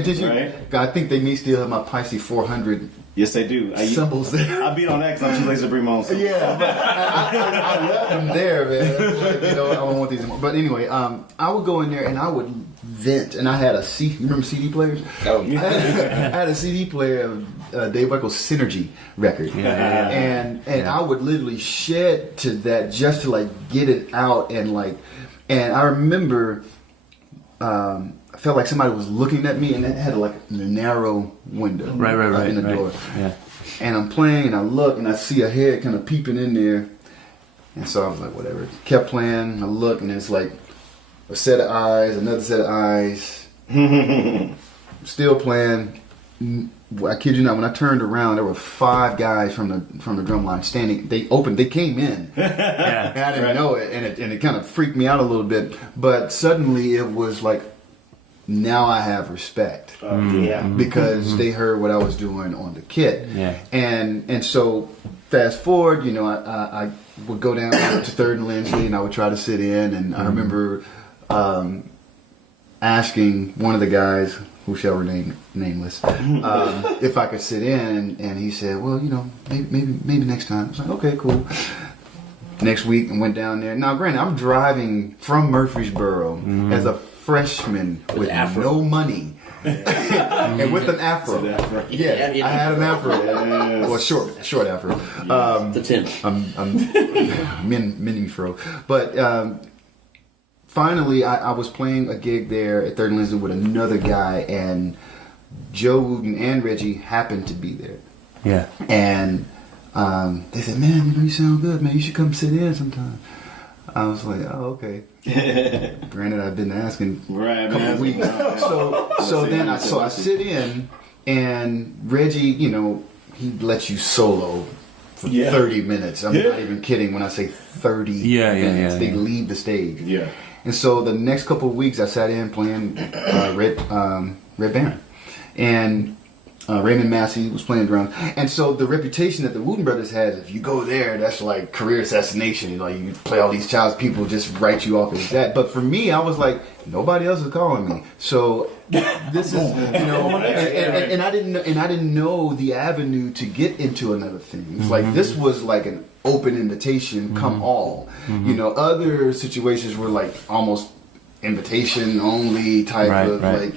I think they may still have my Pisces 400. Yes, they do. Symbols there. I beat on X. I'm too lazy to bring my own symbols. Yeah, but I left them there, man. I don't want these anymore. But anyway, I would go in there and I would vent. And I had a CD. You remember CD players? Oh, yeah. I had a CD player of Dave Weckle's Synergy record. Yeah. And I would literally shed to that just to like get it out and I remember. I felt like somebody was looking at me, and it had like a narrow window Right, in the door. Yeah. And I'm playing, and I look, and I see a head kind of peeping in there. And so I was like, whatever. Kept playing, I look, and it's like a set of eyes, another set of eyes. Still playing. I kid you not, when I turned around, there were 5 guys from the drum line standing. They came in. Yeah. And I didn't know it, and it kind of freaked me out a little bit. But suddenly it was like, now I have respect. Because they heard what I was doing on the kit. Yeah. And so fast forward, I would go down to 3rd and Lindsley, and I would try to sit in. And I remember asking one of the guys, who shall remain nameless, if I could sit in, and he said, well, maybe next time. I was like, okay, cool. Next week, and went down there. Now, granted, I'm driving from Murfreesboro as a freshman with no money. And with an afro. Yeah, I had an afro. Well, short afro. The 10. I'm mini fro. But finally, I was playing a gig there at 3rd and Lindsley with another guy, and Joe Wooten and Reggie happened to be there. Yeah. And they said, man, you sound good, man. You should come sit in sometime. I was like, oh, okay. Granted, I've been asking a couple of weeks. So I sit in, and Reggie, he lets you solo for 30 minutes. I'm not even kidding when I say 30 minutes. They leave the stage. Yeah. And so the next couple of weeks, I sat in playing Red Baron. And Raymond Massey was playing drums. And so the reputation that the Wooten brothers has, if you go there, that's like career assassination. You play all these childs, people just write you off as that. But for me, I was like, nobody else is calling me. So this is, and I didn't know the avenue to get into another thing. It's like, this was like an open invitation, come all. Other situations were like almost invitation only type of like,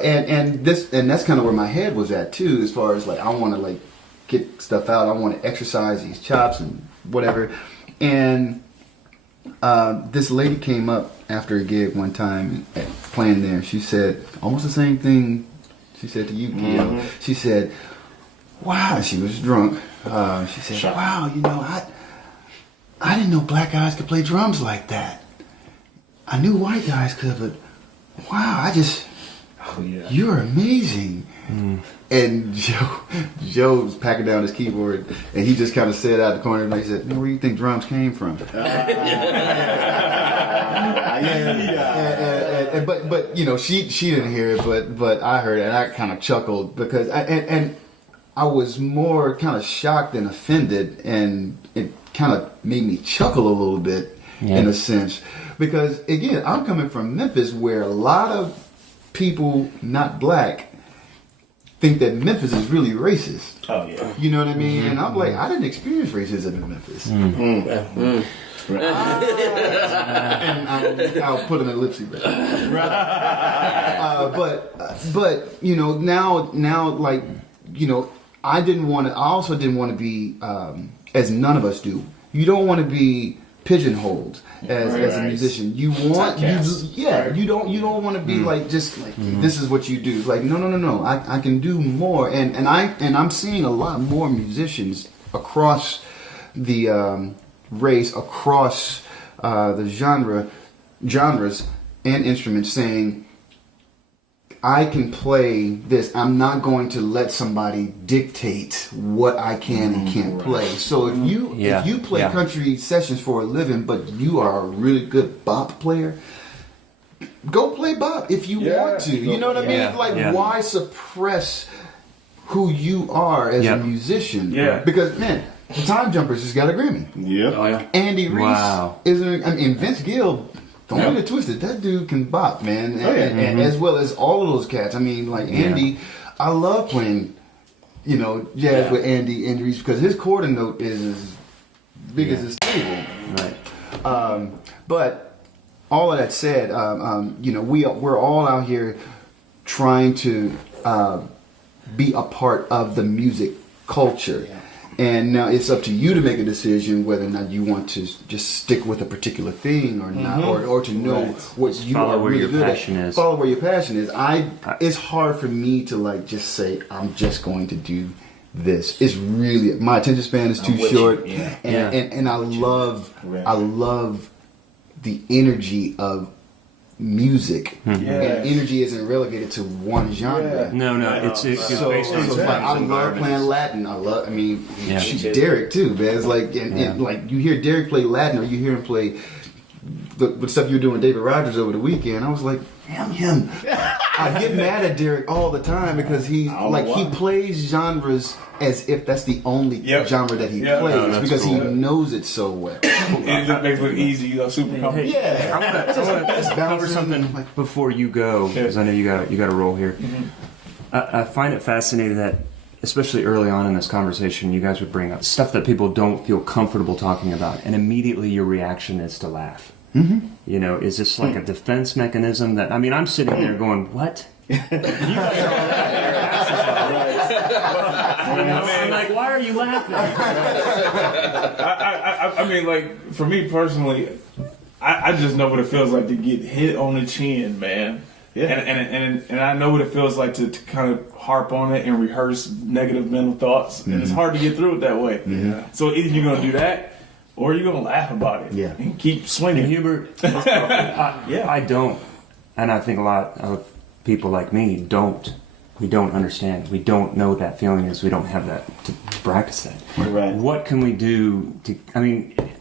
and that's kind of where my head was at too, as far as like, I want to like get stuff out. I want to exercise these chops and whatever. And this lady came up after a gig one time playing there. She said almost the same thing she said to you, Keio. She said, wow, she was drunk. She said, wow, I didn't know black guys could play drums like that. I knew white guys could, but wow, you're amazing. And Joe was packing down his keyboard, and he just kind of said out the corner, and he said, where do you think drums came from? But she didn't hear it, but I heard it, and I kind of chuckled because I was more kind of shocked and offended, and it kind of made me chuckle a little bit in a sense. Because, again, I'm coming from Memphis, where a lot of people not black think that Memphis is really racist. Oh, yeah. You know what I mean? And I'm like, I didn't experience racism in Memphis. And I'll put an ellipsis back. But now, like, I also didn't want to be, as none of us do. You don't want to be pigeonholed as a musician. You want, you don't want to be like just like this is what you do. Like no. I can do more, and I'm seeing a lot more musicians across the race, across the genres and instruments saying, I can play this. I'm not going to let somebody dictate what I can and can't play. So if you play country sessions for a living, but you are a really good bop player, go play bop if you want to. You know what I mean? Why suppress who you are as a musician? Yeah. Because man, the Time Jumpers just got a Grammy. Yep. Oh, yeah. Andy Reese Vince Gill. Don't get it twisted. That dude can bop, man, and as well as all of those cats. I mean, like Andy, I love playing, jazz with Andy Reese because his quarter note is as big as his table. Right. But all of that said, we're all out here trying to be a part of the music culture. Yeah. And now it's up to you to make a decision whether or not you want to just stick with a particular thing or not, or to know what you are really good at. Follow where your passion is. It's hard for me to like just say I'm just going to do this. It's really my attention span is too short, and I love the energy of music, and energy isn't relegated to one genre. No, it's based on I love playing Latin. Derek too, man. It's like and like you hear Derek play Latin, or you hear him play the stuff you were doing with David Rogers over the weekend. I was like, damn him. I get mad at Derek all the time because he plays genres as if that's the only genre that he plays because he knows it so well. And it makes it look easy, super comfortable. Hey, I want to cover something before you go because I know you got a roll here. I find it fascinating that, especially early on in this conversation, you guys would bring up stuff that people don't feel comfortable talking about, and immediately your reaction is to laugh. Is this like a defense mechanism that, I'm sitting there going, what? You guys are all laughing your asses off. I'm like, why are you laughing? For me personally, I just know what it feels like to get hit on the chin, man. Yeah. And I know what it feels like to kind of harp on it and rehearse negative mental thoughts. And it's hard to get through it that way. Yeah. So either you're going to do that, or you're going to laugh about it and keep swinging. And Hubert, I don't, and I think a lot of people like me don't. We don't understand. We don't know what that feeling is. We don't have that to practice that. Right. What can we do to,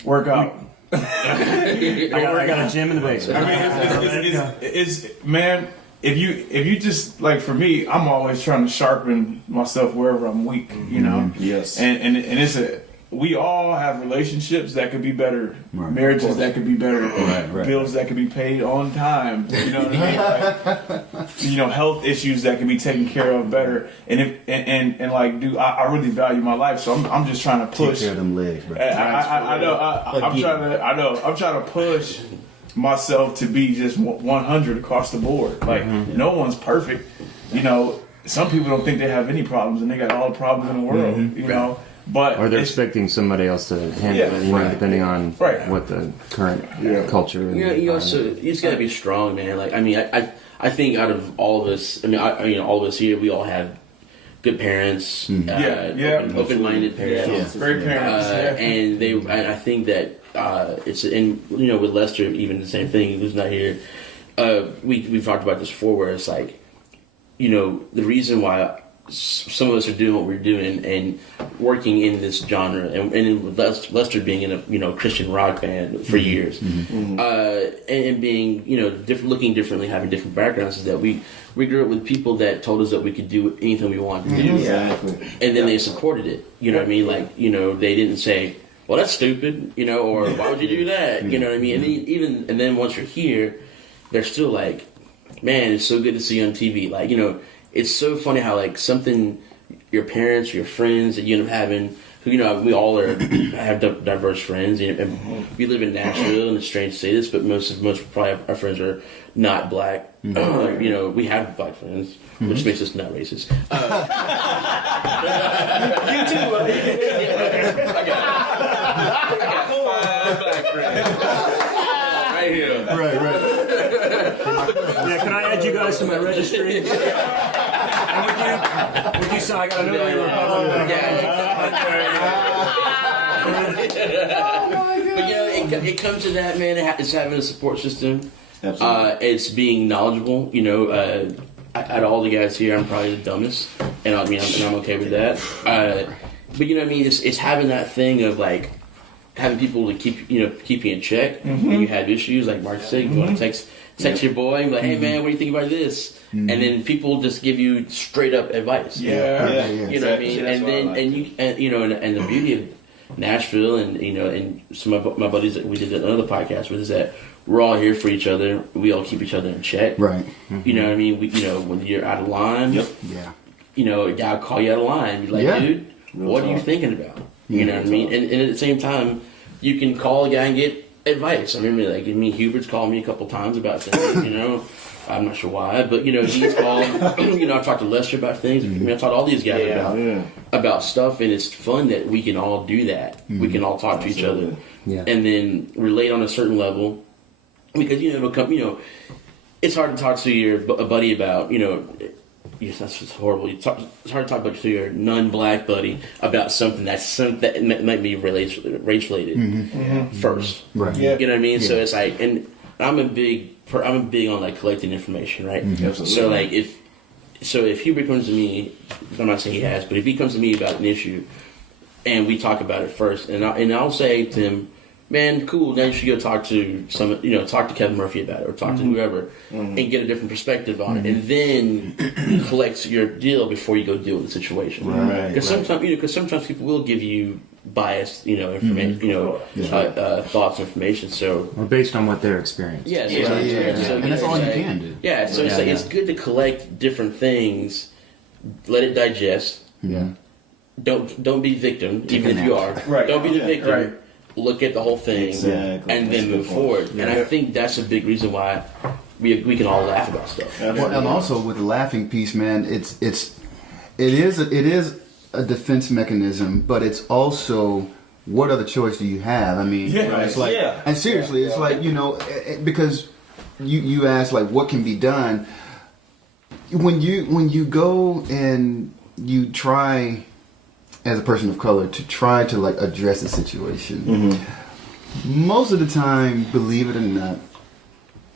work out. I got a gym in the basement. Man, if you just, like for me, I'm always trying to sharpen myself wherever I'm weak, Yes. And it's we all have relationships that could be better, marriages that could be better, bills that could be paid on time. You know what I mean? Health issues that could be taken care of better. And I really value my life, so I'm just trying to push. Take care of them legs, bro. I'm trying to push myself to be just 100 across the board. Like no one's perfect. Some people don't think they have any problems, and they got all the problems in the world. Or they're expecting somebody else to handle it, depending on what the current culture. You just gotta be strong, man. Like I think out of all of us, all of us here, we all have good parents, open-minded parents, great parents, and I think that it's with Lester, even the same thing. Who's not here? We've talked about this before, where it's like, the reason why some of us are doing what we're doing and working in this genre, and with Lester being in a Christian rock band for years, and being looking differently, having different backgrounds, is that we grew up with people that told us that we could do anything we wanted to do, and then they supported it. You know what I mean? Like they didn't say, "Well, that's stupid," or "Why would you do that?" You know what I mean? And then once you're here, they're still like, "Man, it's so good to see you on TV." Like it's so funny how like something your parents or your friends that you end up having we all have diverse friends, and we live in Nashville, and it's strange to say this, but most probably our friends are not black. We have black friends, which makes us not racist. You too, buddy. I got 5 black friends right here. Right. Yeah, can I add you guys to my registry? And would you say I got to know where you're But it comes to that, man. It's having a support system. Absolutely. It's being knowledgeable. Out of all the guys here, I'm probably the dumbest, and I'm okay with that. But it's having that thing of like having people to keep you in check when you have issues. Like Mark said, you want to text your boy and be like, hey man, what do you think about this? And then people just give you straight up advice. Yeah. You know what I mean? And then and the beauty of Nashville and some of my buddies that we did another podcast with is that we're all here for each other. We all keep each other in check. Right. You know what I mean? When you're out of line, Yeah. a guy will call you out of line. Be like, dude, what are you thinking about? You know what I mean? And at the same time, you can call a guy and get advice. I remember, Hubert's called me a couple times about things, I'm not sure why, but, he's called, I've talked to Lester about things. I've talked to all these guys about stuff, and it's fun that we can all do that. We can all talk to each other and then relate on a certain level. Because, it'll come, it's hard to talk to a buddy about, yes, that's just horrible. It's hard to talk about to your non-black buddy about something that might be race-related first. Right. Yeah. You know what I mean? Yeah. So it's like, and I'm big on like collecting information, right? So like if Hubert comes to me, I'm not saying he has, but if he comes to me about an issue and we talk about it first, and I'll say to him, man, cool, now you should go talk to talk to Kevin Murphy about it, or talk to whoever, and get a different perspective on it, and then collect your deal before you go deal with the situation. Right. Because sometimes people will give you biased, information, thoughts, information. So, Or based on what they're experiencing. yeah, And that's all you can do. Yeah, so it's good to collect different things, let it digest. Yeah. Don't be victim, even if you are. Right. Don't be the victim. Right. Look at the whole thing and then move forward. And I think that's a big reason why we can all laugh about stuff. Well, and also with the laughing piece, man, it is a defense mechanism, but it's also what other choice do you have? I mean, it's like, and seriously, it's like because you asked like what can be done when you go and you try as a person of color to try to like address a situation. Most of the time, believe it or not,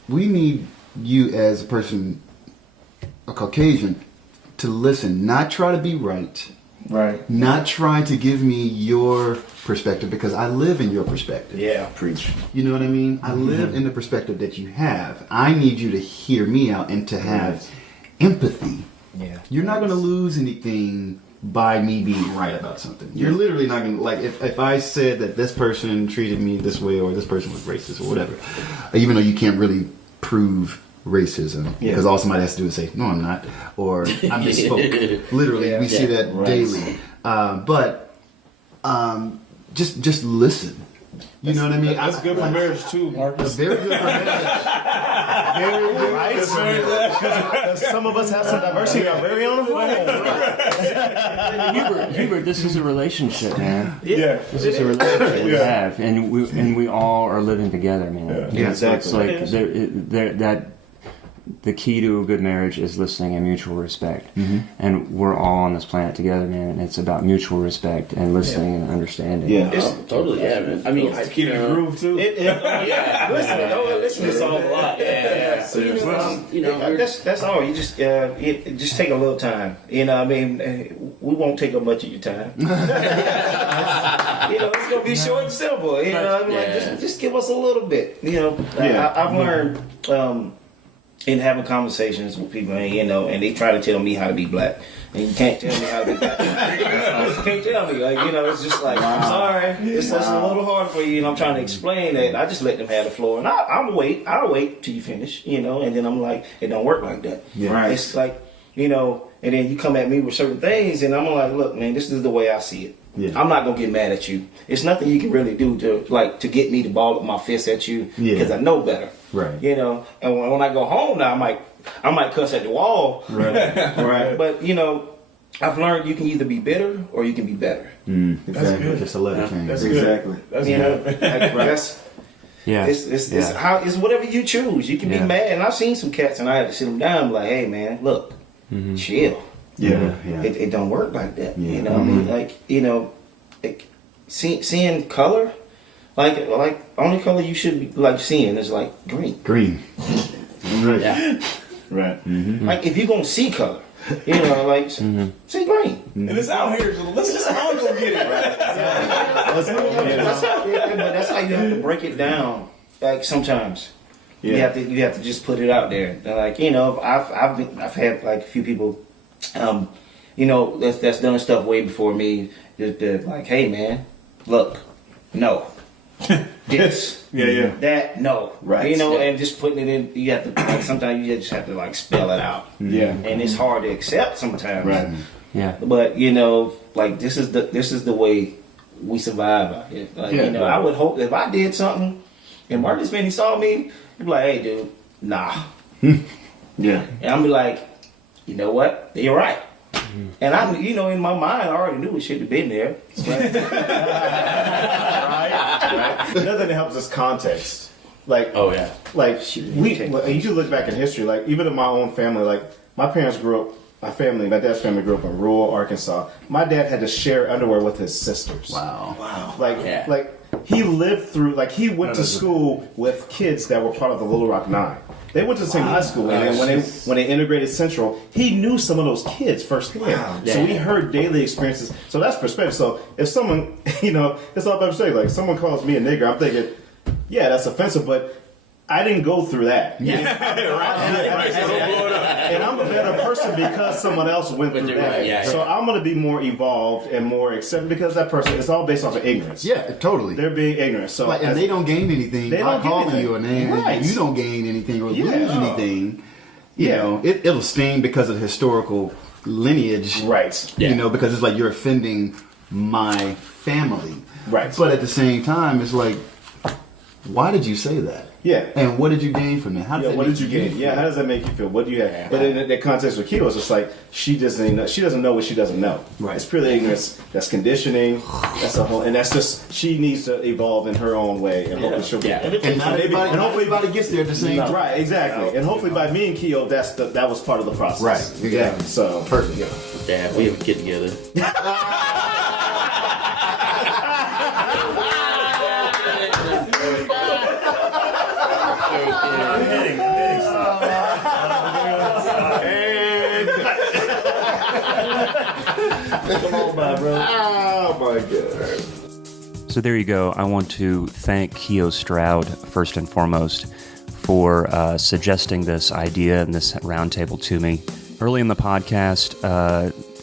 we need you as a person, a Caucasian, to listen, not try to be right, not try to give me your perspective because I live in your perspective. Yeah. Preach. You know what I mean? I live in the perspective that you have. I need you to hear me out and to have empathy. Yeah. You're not going to lose anything by me being right about something. You're literally not going to, like, if I said that this person treated me this way or this person was racist or whatever, even though you can't really prove racism because all somebody has to do is say, no, I'm not, or I misspoke. Literally, we see that daily. But just listen. You know what I mean? That's good for marriage too, Marcus. Very good for marriage. Very good. Right? Some of us have some diversity in our very own home. Hubert, this is a relationship, man. Yeah. This is a relationship we have, and we all are living together, man. Yeah, exactly. It's like the key to a good marriage is listening and mutual respect. And we're all on this planet together, man. And it's about mutual respect and listening and understanding. Yeah. Totally, man. I mean, Keep it groove too. Listen to solve a lot. Yeah. That's all. You just just take a little time. You know, I mean, we won't take up much of your time. It's gonna be short and simple. You know, I mean, like, just give us a little bit. I've learned. In having conversations with people, and they try to tell me how to be black, and you can't tell me how to be black. You can't tell me, it's just like, I'm sorry, it's a little hard for you, and I'm trying to explain that. I just let them have the floor, and I'll wait till you finish, and then I'm like, it don't work like that. It's like, and then you come at me with certain things, and I'm like, look, man, this is the way I see it. Yeah. I'm not gonna get mad at you. It's nothing you can really do to get me to ball up my fist at you because I know better. Right. You know, and when I go home now, I might cuss at the wall. Right. Right. But you know, I've learned you can either be bitter or you can be better. Exactly. good. Just a letter change. That's Exactly. good. That's You know, good. that's Yeah. it's whatever you choose. You can be mad, and I've seen some cats, and I had to sit them down, and be like, hey man, look, chill. Yeah. It don't work like that. Yeah. You know, I mean, like, you know, seeing color, like only color you should be like seeing is like green. Green. Right. Yeah. Right. Like if you're gonna see color, you know, like see green. And it's out here, so let's just all go get it, right? That's how you have to break it down. Like sometimes you have to just put it out there. Like, you know, I've had like a few people, you know, that's done stuff way before me. They're like, hey man, look, no, this, that, no, Right. You know, and just putting it in. You have to like sometimes you just have to like spell it out. Yeah. And it's hard to accept sometimes. Right. Yeah. But you know, like this is the way we survive out here. Like, Yeah, you know, right. I would hope that if I did something and Marcus Finney saw me, he'd be like, "Hey, dude, nah," Yeah. and I'm be like, "You know what? You're right." And I'm, you know, in my mind, I already knew it should have been there. Right. Another thing that helps is context. Like, Oh yeah. like you should look back in history. Like, even in my own family, like my parents grew up. My dad's family grew up in rural Arkansas. My dad had to share underwear with his sisters. Wow. Like, Yeah. like he lived through. Like, he went to school with kids that were part of the Little Rock Nine. They went to the same high school, and then when they integrated Central, he knew some of those kids firsthand. So we heard daily experiences. So that's perspective. So if someone, you know, it's all about perspective. Like, someone calls me a nigger, I'm thinking, yeah, that's offensive, but I didn't go through that. And I'm a better person because someone else went through that. Yeah. So I'm going to be more evolved and more accepted because that person, it's all based off of ignorance. Yeah, totally. They're being ignorant. So Like, and they don't gain anything They by don't get calling anything. you a name. Right. You don't gain anything or Yeah. lose anything. You know, it'll sting because of the historical lineage. Right. You know, because it's like you're offending my family. Right. But at the same time, it's like, why did you say that? Yeah. And what did you gain from that? How does that What make did you gain? feel? Yeah, how does that make you feel? What do you have? But in the context with Keio, it's just like she doesn't know what she doesn't know. Right. It's purely ignorance. That's conditioning. That's a whole, and that's just she needs to evolve in her own way, and hopefully she'll be. And not everybody gets there at the same time. Right, exactly. And hopefully by me and Keio, that was part of the process. Right, exactly. So Perfect. Yeah. We have a kid together. come on, by bro. Oh my god. So there you go. I want to thank Keio Stroud, first and foremost, for suggesting this idea and this roundtable to me. Early in the podcast,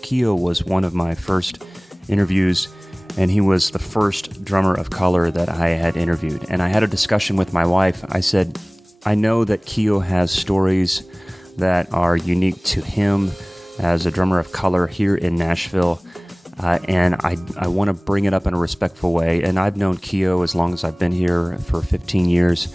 Keio was one of my first interviews, and he was the first drummer of color that I had interviewed. And I had a discussion with my wife. I said, I know that Keio has stories that are unique to him as a drummer of color here in Nashville. And I want to bring it up in a respectful way. And I've known Keio as long as I've been here, for 15 years.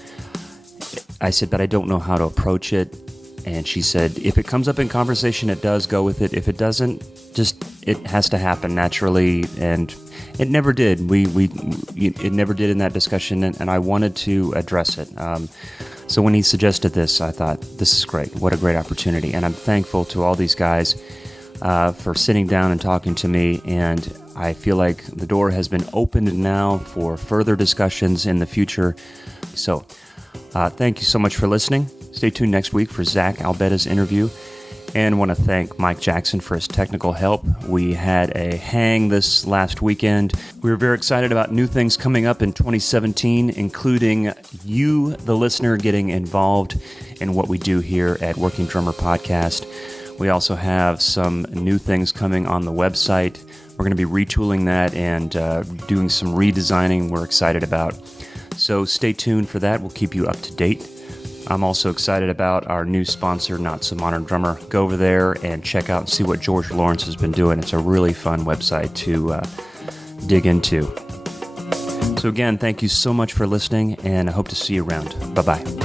I said, but I don't know how to approach it. And she said, if it comes up in conversation, it does, go with it. If it doesn't, just, it has to happen naturally. And it never did. It never did in that discussion. And I wanted to address it. So when he suggested this, I thought, this is great. What a great opportunity. And I'm thankful to all these guys for sitting down and talking to me. And I feel like the door has been opened now for further discussions in the future. So thank you so much for listening. Stay tuned next week for Zach Albeda's interview. And want to thank Mike Jackson for his technical help. We had a hang this last weekend. We were very excited about new things coming up in 2017, including you, the listener, getting involved in what we do here at Working Drummer Podcast. We also have some new things coming on the website. We're going to be retooling that and doing some redesigning we're excited about. So stay tuned for that. We'll keep you up to date. I'm also excited about our new sponsor, Not So Modern Drummer. Go over there and check out and see what George Lawrence has been doing. It's a really fun website dig into. So again, thank you so much for listening, and I hope to see you around. Bye-bye.